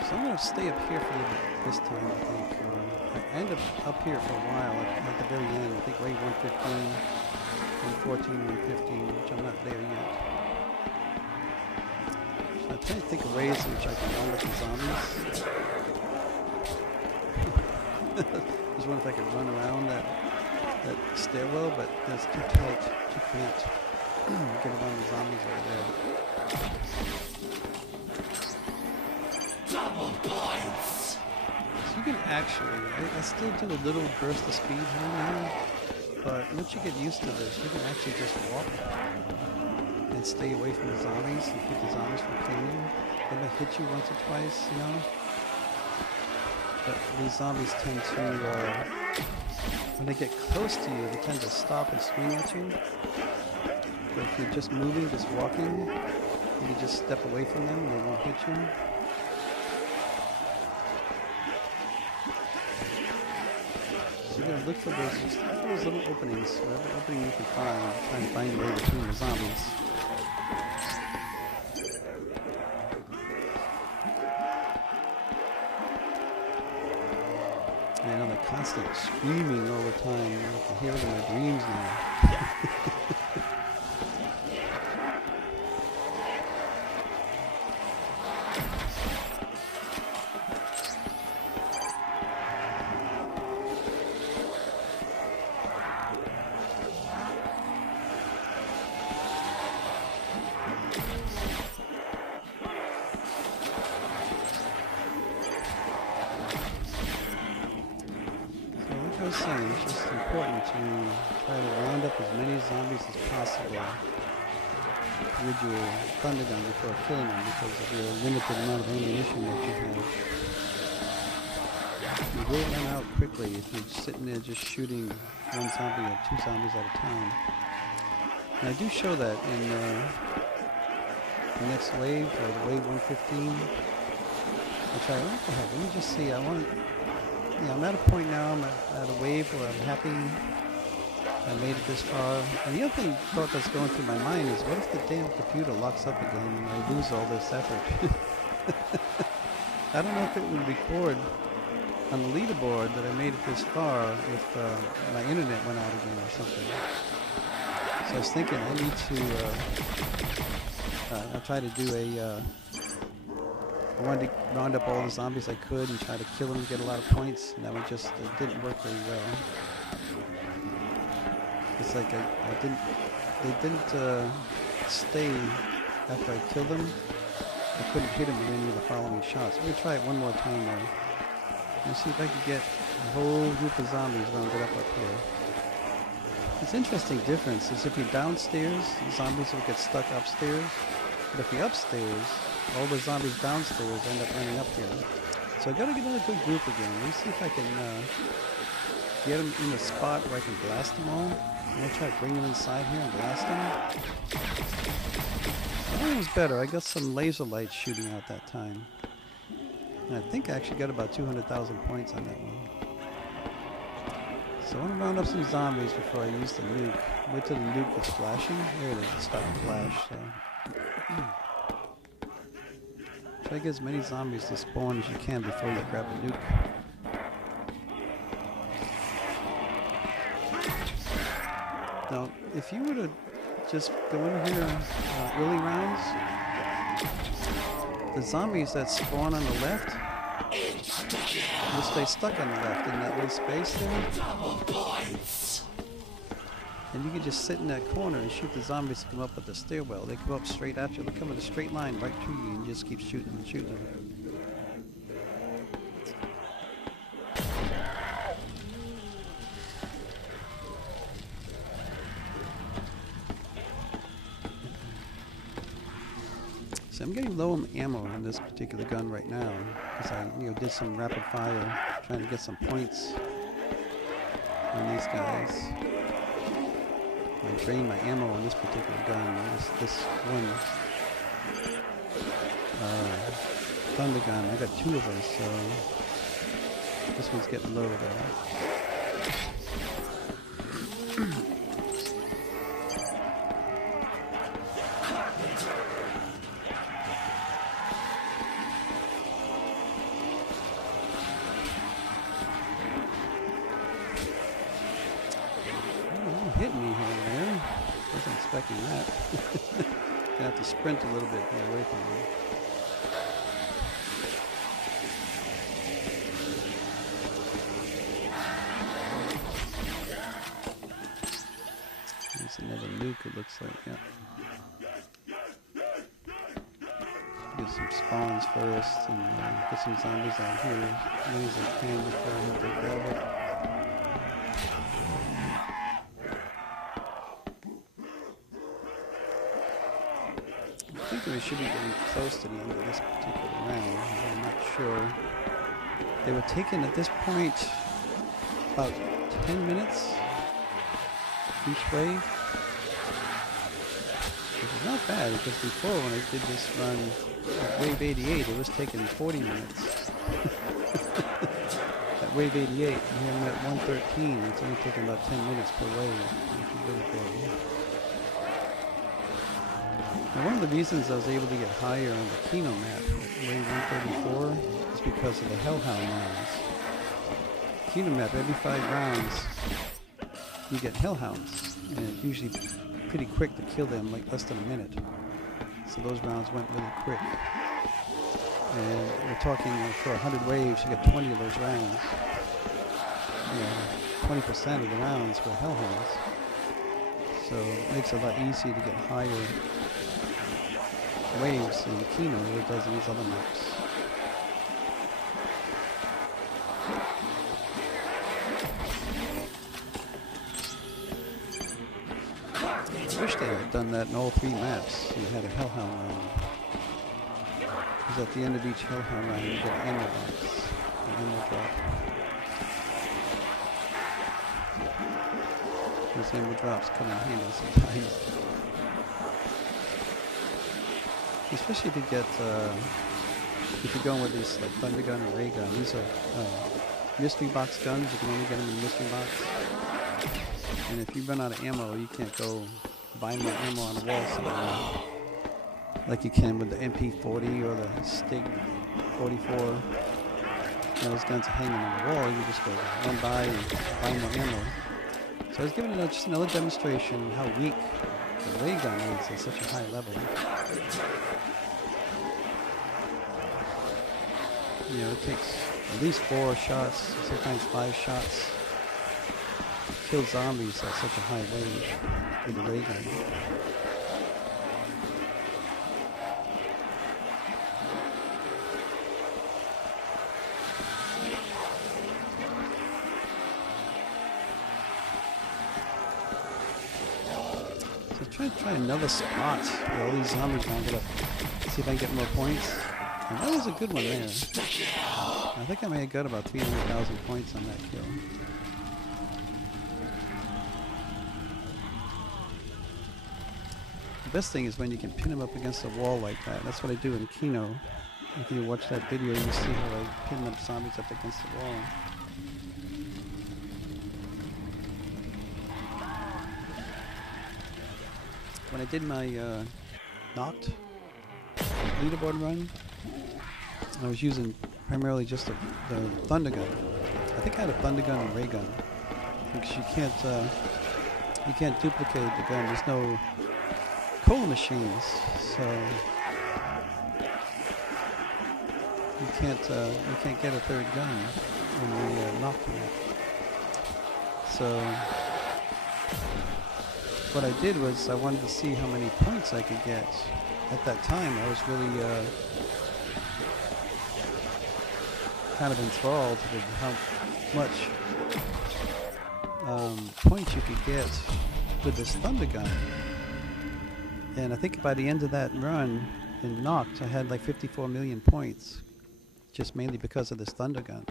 So I'm going to stay up here for this time, I think. I end up here for a while at the very end. I think wave 115, 114, 115, which I'm not there yet. So I'm trying to think of ways in which I can round up the zombies. Just wonder if I could run around that stairwell, but that's too tight. You can't get around the zombies over there. Double points! So you can actually, I still do a little burst of speed here and there, but once you get used to this, you can actually just walk and stay away from the zombies and keep the zombies from killing you. They might hit you once or twice, you know? But these zombies tend to, when they get close to you, they tend to stop and swing at you. But if you're just moving, just walking, you can just step away from them and they won't hit you. So you're going to look for those little openings, whatever opening you can find, try and find your way between the zombies. I know they're constantly screaming all the time. I can hear it in my dreams now. It's just important to try to round up as many zombies as possible with your thunder gun before killing them, because of your limited amount of ammunition that you have. You will run out quickly if you're sitting there just shooting one zombie or 2 zombies at a time. And I do show that in the next wave, or the wave 115, which I also have. Let me just see. I want Yeah, I'm at a point now. I'm at a wave where I'm happy I made it this far. And the other thought that's going through my mind is, what if the damn computer locks up again and I lose all this effort? I don't know if it would record on the leaderboard that I made it this far if my internet went out again or something. So I was thinking I need to, I'll try to do a, I wanted to round up all the zombies I could and try to kill them and get a lot of points, and that would just, it didn't work very well. It's like they didn't stay after I killed them. I couldn't hit them with any of the following shots. I'm going to try it one more time though. Let's see if I can get a whole group of zombies rounded up here. It's an interesting difference is if you're downstairs, the zombies will get stuck upstairs. But if you're upstairs, all the zombies downstairs end up running up here. So I got to get another good group again. Let me see if I can get them in a spot where I can blast them all. I'm going to try to bring them inside here and blast them. That one was better. I got some laser lights shooting out that time. And I think I actually got about 200,000 points on that one. So I want to round up some zombies before I use the nuke. Wait till the nuke gets flashing. There it is. It's starting to flash. So. Try to get as many zombies to spawn as you can before you grab a nuke. Now, if you were to just go in here early rounds, the zombies that spawn on the left will stay stuck on the left in that little space there. And you can just sit in that corner and shoot the zombies that come up at the stairwell. They come up straight at you. They come in a straight line right to you and you just keep shooting and shooting them. So I'm getting low on ammo on this particular gun right now because I did some rapid fire trying to get some points on these guys. I drained my ammo on this particular gun. This one thunder gun. I got two of those, so this one's getting low though. Hit me here and there. Wasn't expecting that. Gonna have to sprint a little bit to get away from me. There's another nuke, it looks like, yeah. Get some spawns first and get some zombies out here as many as I can before I have to grab it. I think we should be getting close to the end of this particular round. I'm not sure. They were taking at this point about 10 minutes each wave. Which is not bad because before when I did this run at wave 88 it was taking 40 minutes. At wave 88 and here I'm at 113 it's only taking about 10 minutes per wave, which is really good. Now, one of the reasons I was able to get higher on the Kino map, wave 134, is because of the Hellhound rounds. Kino map, every 5 rounds, you get Hellhounds, and it's usually pretty quick to kill them, like less than a minute. So those rounds went really quick. And we're talking for 100 waves, you get 20 of those rounds. 20% of the rounds were Hellhounds. So it makes it a lot easier to get higher waves in Kino than it does in these other maps. I wish they had done that in all 3 maps. You had a Hellhound round. Because at the end of each Hellhound round you get an ammo box, an ammo drop. Those ammo drops come in handy sometimes. Especially if you get, if you're going with this like thunder gun or ray gun, these are mystery box guns. You can only get them in mystery box. And if you run out of ammo, you can't go buy more ammo on the wall somewhere, like you can with the MP40 or the Stig 44. Those guns are hanging on the wall. You just go run by and buy more ammo. So I was giving it just another demonstration how weak the ray gun is at such a high level. You know, it takes at least 4 shots, sometimes 5 shots to kill zombies at such a high range with the ray gun. So try another spot where all these zombies rounded up. See if I can get more points. And that was a good one there. I think I may have got about 300,000 points on that kill. The best thing is when you can pin them up against the wall like that. That's what I do in Kino. If you watch that video, you see how I pin up zombies up against the wall. When I did my knocked leaderboard run, I was using primarily just the thunder gun. I think I had a thunder gun and ray gun because you can't duplicate the gun. There's no cola machines, so you can't get a third gun when we knocked it. So what I did was I wanted to see how many points I could get. At that time, I was really kind of enthralled with how much points you could get with this thunder gun. And I think by the end of that run in Knocked, I had like 54 million points, just mainly because of this thunder gun.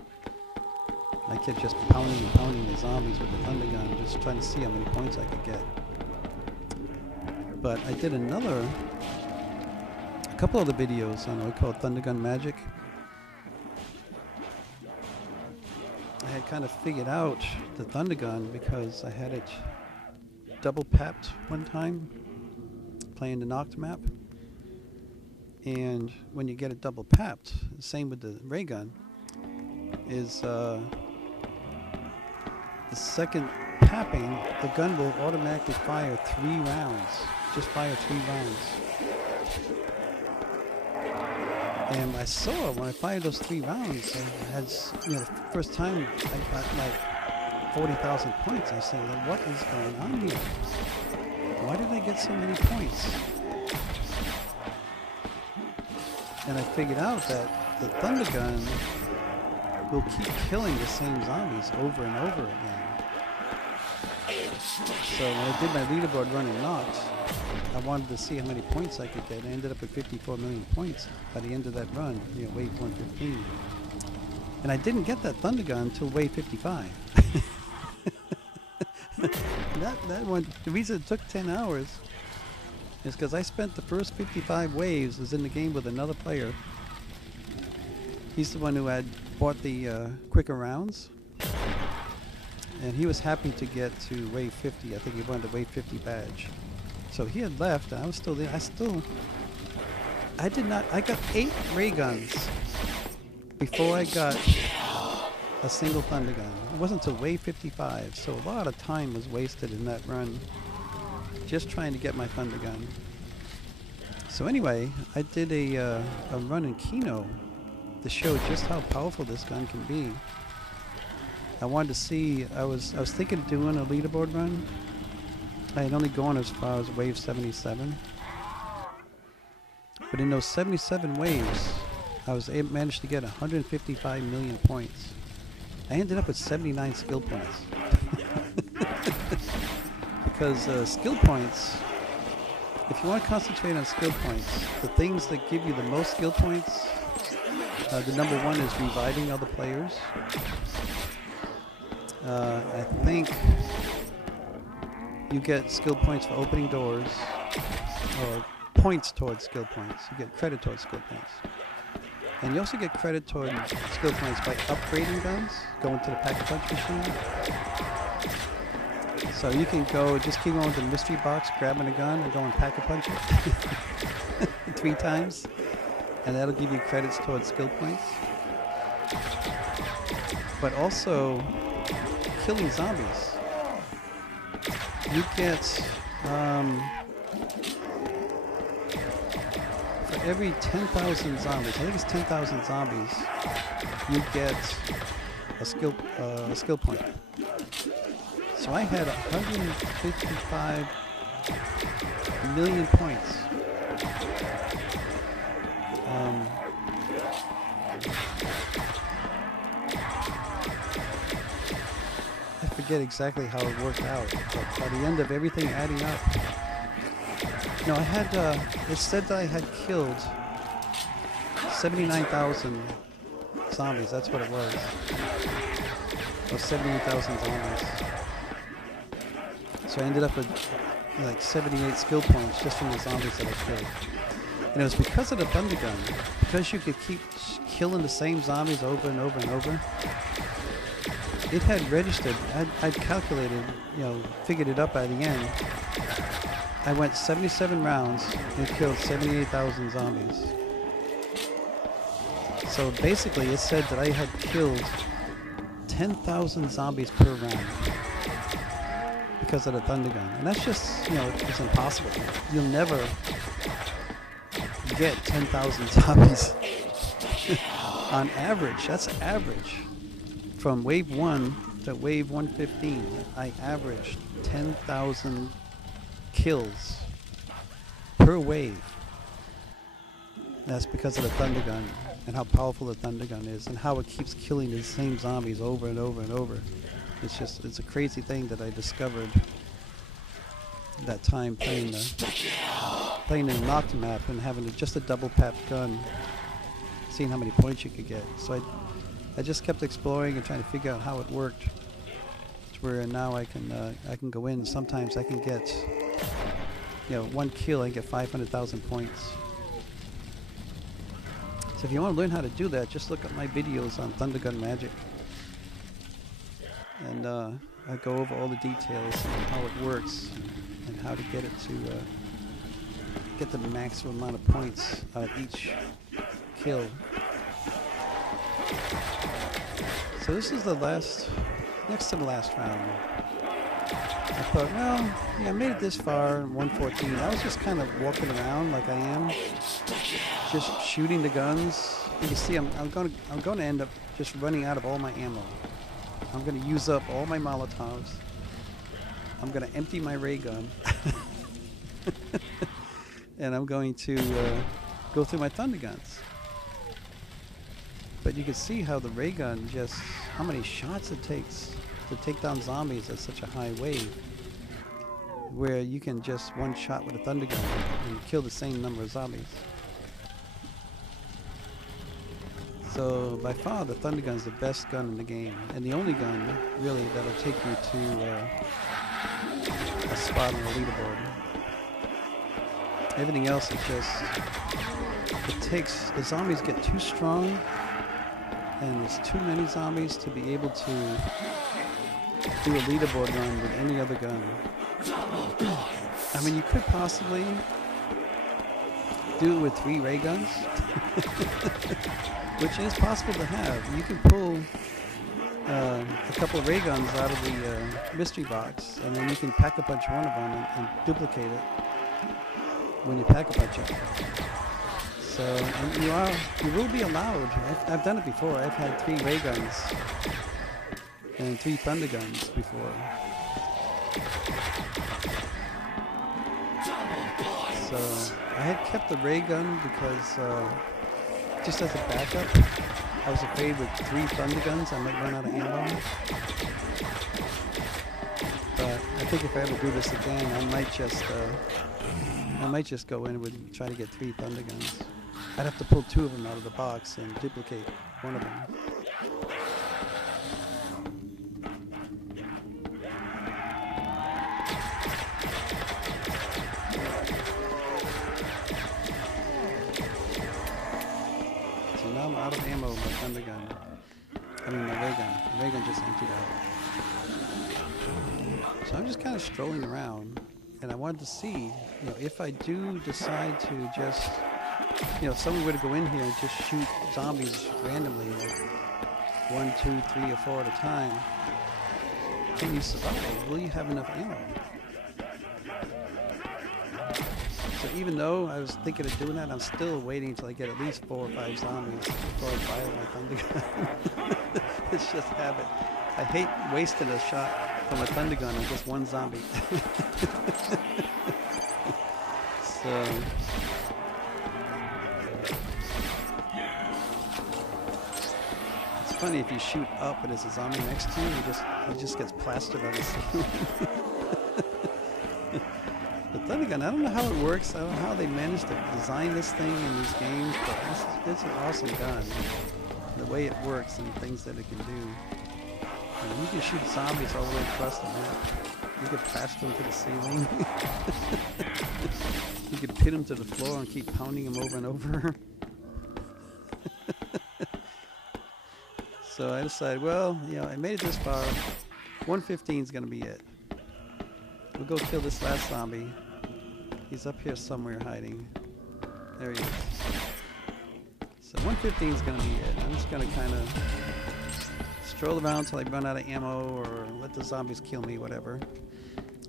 I kept just pounding and pounding the zombies with the thunder gun, just trying to see how many points I could get. But I did a couple other videos on what we call Thunder Gun Magic. I had kind of figured out the thunder gun because I had it double papped one time playing the Knocked map. And when you get it double papped, same with the ray gun, is the second papping, the gun will automatically fire 3 rounds. Just fire 3 rounds. And I saw when I fired those 3 rounds, I had, the first time I got like 40,000 points. I said, well, what is going on here? Why did I get so many points? And I figured out that the thunder gun will keep killing the same zombies over and over again. So when I did my leaderboard run in Knocked, I wanted to see how many points I could get. I ended up with 54 million points by the end of that run, wave 115. And I didn't get that thunder gun until wave 55. that one, the reason it took 10 hours is because I spent the first 55 waves was in the game with another player. He's the one who had bought the quicker rounds. And he was happy to get to wave 50. I think he wanted the wave 50 badge. So he had left, and I was still there. I got 8 ray guns before I got a single thunder gun. It wasn't until wave 55, so a lot of time was wasted in that run just trying to get my thunder gun. So anyway, I did a run in Kino to show just how powerful this gun can be. I wanted to see, I was thinking of doing a leaderboard run. I had only gone as far as wave 77. But in those 77 waves, I managed to get 155 million points. I ended up with 79 skill points. Because skill points, if you want to concentrate on skill points, the things that give you the most skill points, the number 1 is reviving other players. I think you get skill points for opening doors, or points towards skill points. You get credit towards skill points. And you also get credit toward skill points by upgrading guns, going to the pack-a-punch machine. So you can go, just keep going to the mystery box, grabbing a gun, and go and pack-a-punch it 3 times. And that'll give you credits towards skill points. But also, killing zombies. You get, for every 10,000 zombies, I think it's 10,000 zombies, you get a skill point. So I had 155 million points. I forget exactly how it worked out, but by the end of everything adding up, no, I had, it said that I had killed 79,000 zombies, that's what it was. Or 78,000 zombies. So I ended up with like 78 skill points just from the zombies that I killed. And it was because of the thunder gun. Because you could keep killing the same zombies over and over and over. It had registered, I'd calculated, you know, figured it up by the end. I went 77 rounds and killed 78,000 zombies. So basically it said that I had killed 10,000 zombies per round because of the thunder gun. And that's just, you know, it's impossible. You'll never get 10,000 zombies on average. That's average. From wave 1 to wave 115, I averaged 10,000 kills per wave. That's because of the thunder gun and how powerful the thunder gun is and how it keeps killing the same zombies over and over and over. It's just, it's a crazy thing that I discovered that time playing the Nocta map and having just a double pap gun, seeing how many points you could get. So I just kept exploring and trying to figure out how it worked. To where now I can go in. Sometimes I can get, you know, 1 kill. I can get 500,000 points. So if you want to learn how to do that, just look at my videos on Thunder Gun Magic, and I go over all the details and how it works and how to get it to get the maximum amount of points out of each kill. So this is the last, next to the last round. I thought, well, yeah, I made it this far in 114. I was just kind of walking around like I am, just shooting the guns. You can see I'm going to end up just running out of all my ammo. I'm going to use up all my Molotovs. I'm going to empty my ray gun. And I'm going to go through my thunder guns. But you can see how the ray gun just, how many shots it takes to take down zombies at such a high wave, where you can just one shot with a thunder gun and kill the same number of zombies. So by far the thunder gun is the best gun in the game, and the only gun really that'll take you to a spot on the leaderboard. Everything else is just, it takes, the zombies get too strong and there's too many zombies to be able to do a leaderboard run with any other gun. I mean, you could possibly do it with 3 ray guns, which is possible to have. You can pull a couple of ray guns out of the mystery box, and then you can pack-a-punch one of them and duplicate it when you pack-a-punch it. So, and you will be allowed. I've done it before. I've had 3 ray guns and 3 thunder guns before. So I had kept the ray gun because just as a backup, I was afraid with 3 thunder guns I might run out of ammo. But I think if I ever do this again, I might just go in and try to get 3 thunder guns. I'd have to pull 2 of them out of the box and duplicate one of them. So now thunder gun. I mean, my ray gun. The ray gun just emptied out. So I'm just kind of strolling around, and I wanted to see, if I do decide to just, if someone were to go in here and just shoot zombies randomly, like 1, 2, 3, or 4 at a time, can you survive? Will you have enough ammo? So even though I was thinking of doing that, I'm still waiting until I get at least 4 or 5 zombies before I fire my thunder gun. It's just habit. I hate wasting a shot from a thunder gun on just one zombie. So it's funny, if you shoot up and there's a zombie next to you, he just gets plastered on the ceiling. The thunder gun, I don't know how it works. I don't know how they managed to design this thing in these games, but it's an awesome gun. The way it works and things that it can do. You can shoot zombies all the way across the map. You can plaster them to the ceiling. You can pin them to the floor and keep pounding them over and over. So I decided, well, I made it this far. 115 is going to be it. We'll go kill this last zombie. He's up here somewhere hiding. There he is. So 115 is going to be it. I'm just going to kind of stroll around until I run out of ammo or let the zombies kill me, whatever.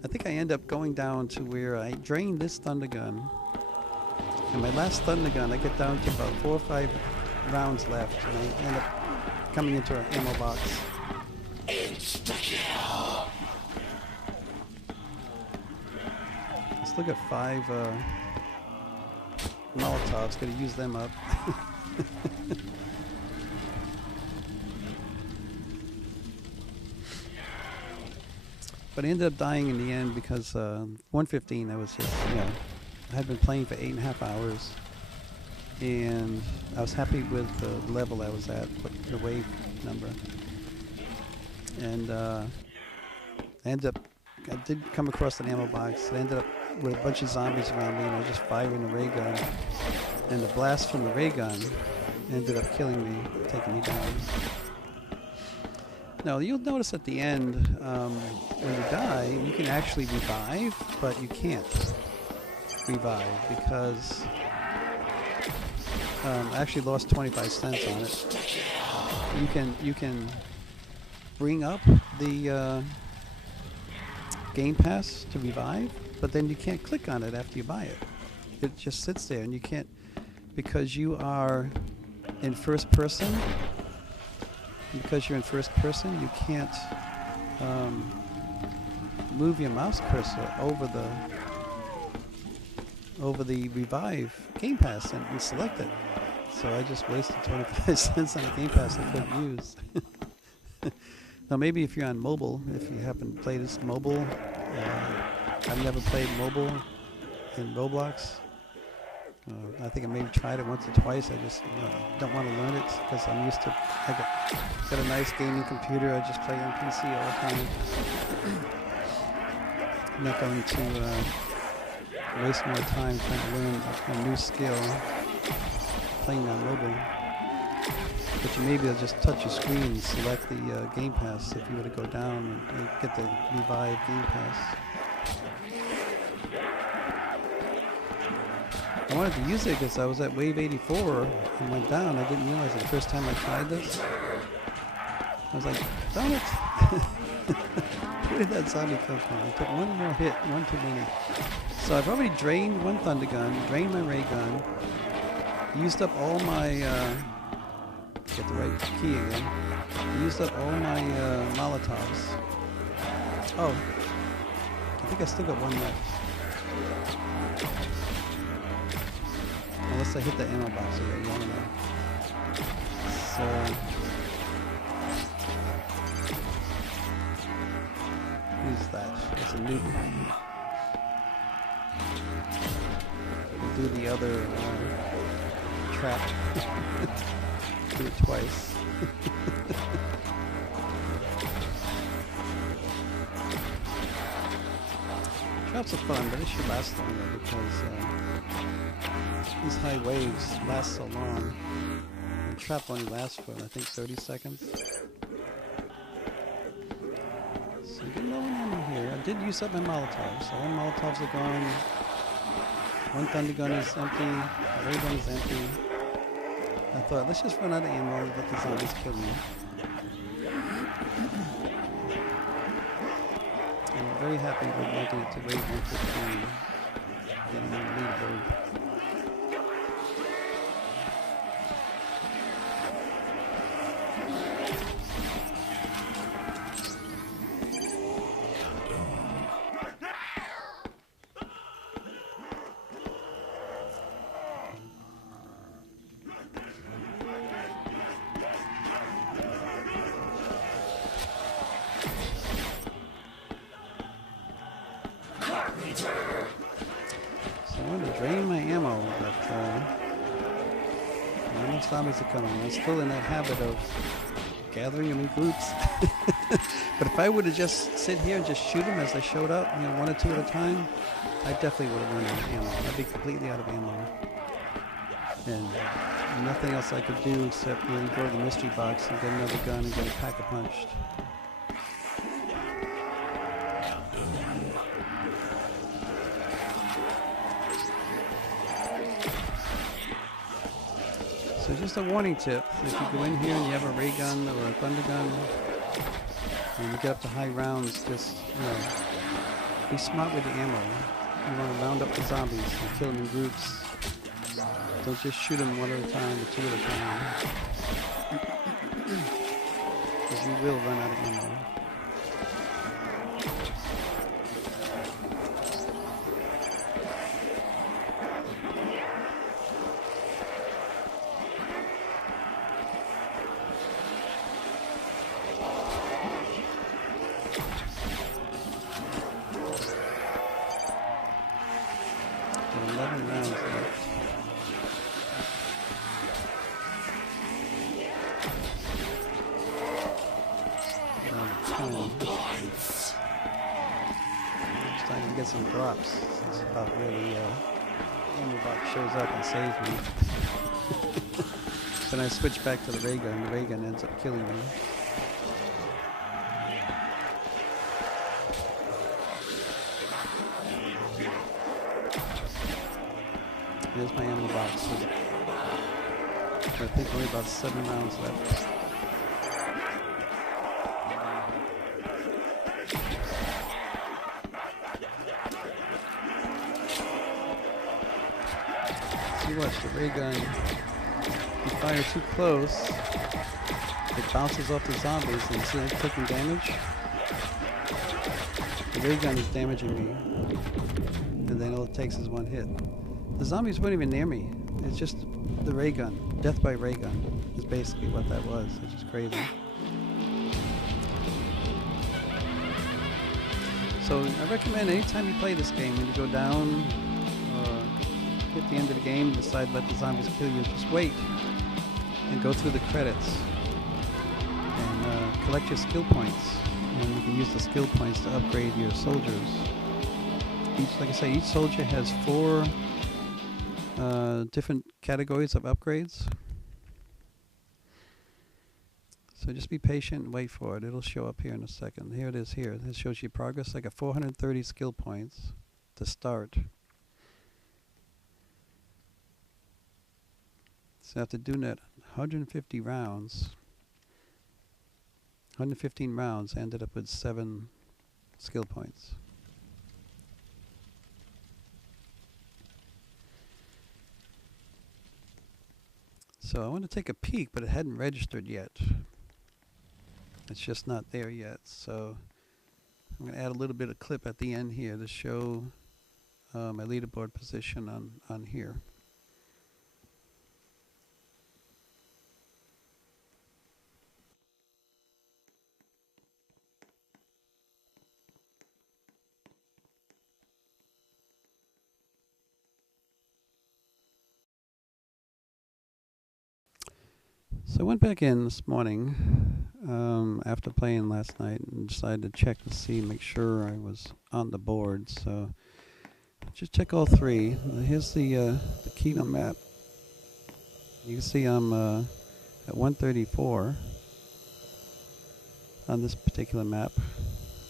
I think I end up going down to where I drained this thunder gun. And my last thunder gun, I get down to about 4 or 5 rounds left, and I end up coming into an ammo box. Insta-kill! Let's look at 5 Molotovs. Gonna use them up. But I ended up dying in the end because 115, I was just, I had been playing for 8.5 hours, and I was happy with the level I was at, the wave number. And I did come across an ammo box. I ended up with a bunch of zombies around me, and I was just firing the ray gun. And the blast from the ray gun ended up killing me, taking me down. Now, you'll notice at the end, when you die, you can actually revive, but you can't revive because I actually lost 25 cents on it. You can bring up the Game Pass to revive, but then you can't click on it after you buy it. It just sits there, and you can't, because you are in first person. Because you're in first person, you can't move your mouse cursor over the revive Game Pass and select it. So I just wasted 25 cents on a Game Pass I couldn't use. Now maybe if you're on mobile, if you happen to play this mobile, I've never played mobile in Roblox. I think I maybe tried it once or twice. I just don't want to learn it because I'm used to. I got a nice gaming computer. I just play on PC all the time. I'm not going to waste more time trying to learn a new skill playing on mobile. But you maybe just touch your screen and select the Game Pass if you were to go down and get the Revive Game Pass. I wanted to use it because I was at wave 84 and went down. I didn't realize it the first time I tried this. I was like, darn it! Where did that zombie come from? I took one more hit, one too many. So I've already drained one thunder gun, drained my ray gun, used up all my, get the right key again, used up all my Molotovs. Oh, I think I still got one left. Unless I hit the ammo box again, I don't know. So use that. It's a new. We'll do the other trap. Do it twice. Traps are fun, but it should last longer because these high waves last so long. And trap only lasts for, I think, 30 seconds. So I'm getting low on ammo here. I did use up my Molotovs. So all Molotovs are gone. One thunder gun is empty. The ray gun is empty. I thought, let's just run out of ammo and let the zombies kill me. I'm very happy with making it to wave 115. Getting on the leaderboard. So I'm going to drain my ammo, but no zombies are coming. I'm still in that habit of gathering them in groups. But if I would have just sit here and just shoot them as they showed up, you know, one or two at a time, I definitely would have run out of ammo. I'd be completely out of ammo. And nothing else I could do except really go to the mystery box and get another gun and get a pack-a-punched. So just a warning tip, if you go in here and you have a ray gun or a thunder gun, and you get up to high rounds, just, you know, be smart with the ammo. You want to round up the zombies and kill them in groups. Don't just shoot them one at a time or two at a time. Because you will run out of ammo. Starting to get some drops. This is about where the ammo box shows up and saves me. Then I switch back to the ray gun. The ray gun ends up killing me. Here's my ammo box. I think only about 7 rounds left. See, watch the ray gun. If you fire too close, it bounces off the zombies and instead of taking damage, the ray gun is damaging me. And then all it takes is one hit. The zombies weren't even near me. It's just the ray gun. Death by ray gun is basically what that was. It's just crazy. So I recommend anytime you play this game, when you go down or hit the end of the game, decide to let the zombies kill you, just wait and go through the credits and collect your skill points. And you can use the skill points to upgrade your soldiers. Like I say, each soldier has 4 different categories of upgrades. So just be patient and wait for it. It'll show up here in a second. Here it is here. This shows you progress. I got 430 skill points to start. So after doing that 150 rounds, 115 rounds, I ended up with 7 skill points. So I want to take a peek, but it hadn't registered yet. It's just not there yet. So I'm going to add a little bit of clip at the end here to show my leaderboard position on here. So I went back in this morning after playing last night and decided to check to see, make sure I was on the board. So just check all 3. Here's the Kingdom map. You can see I'm at 134 on this particular map,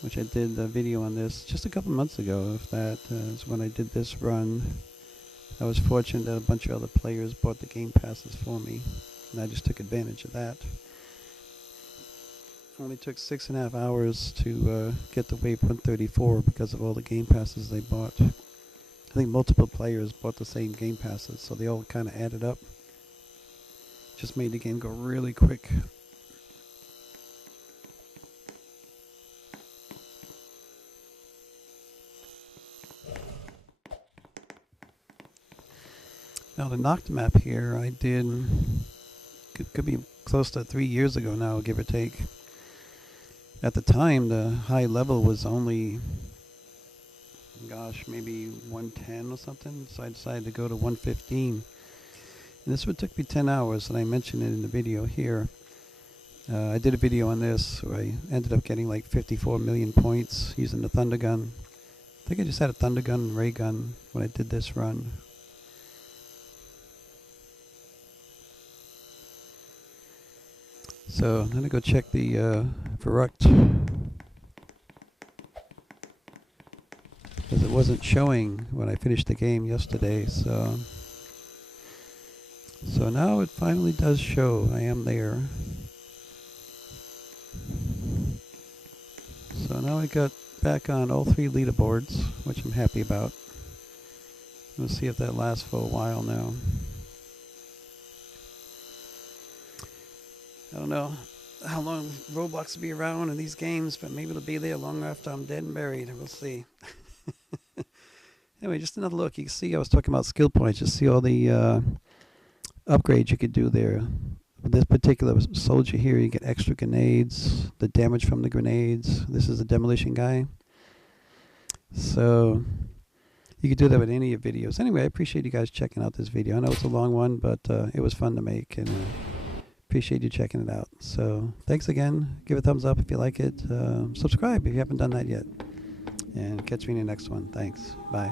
which I did a video on this just a couple months ago. If that is when I did this run. I was fortunate that a bunch of other players bought the game passes for me, and I just took advantage of that. Only took 6.5 hours to get to wave 134 because of all the game passes they bought. I think multiple players bought the same game passes, so they all kind of added up. Just made the game go really quick. Now the knocked map here I did, could be close to 3 years ago now, give or take. At the time the high level was only, gosh, maybe 110 or something, so I decided to go to 115. And this would took me 10 hours, and I mentioned it in the video here. I did a video on this where I ended up getting like 54 million points using the thunder gun. I think I just had a thunder gun and ray gun when I did this run. So I'm going to go check the Verruckt, because it wasn't showing when I finished the game yesterday. So now it finally does show. I am there. So now I got back on all 3 leaderboards, which I'm happy about. We'll see if that lasts for a while now. I don't know how long Roblox will be around in these games, but maybe it'll be there long after I'm dead and buried. We'll see. Anyway, just another look. You can see I was talking about skill points. You see all the upgrades you could do there. With this particular soldier here, you get extra grenades, the damage from the grenades. This is a demolition guy. So you could do that with any of your videos. Anyway, I appreciate you guys checking out this video. I know it's a long one, but it was fun to make, and appreciate you checking it out. So thanks again. Give it a thumbs up if you like it. Subscribe if you haven't done that yet. And catch me in the next one. Thanks. Bye.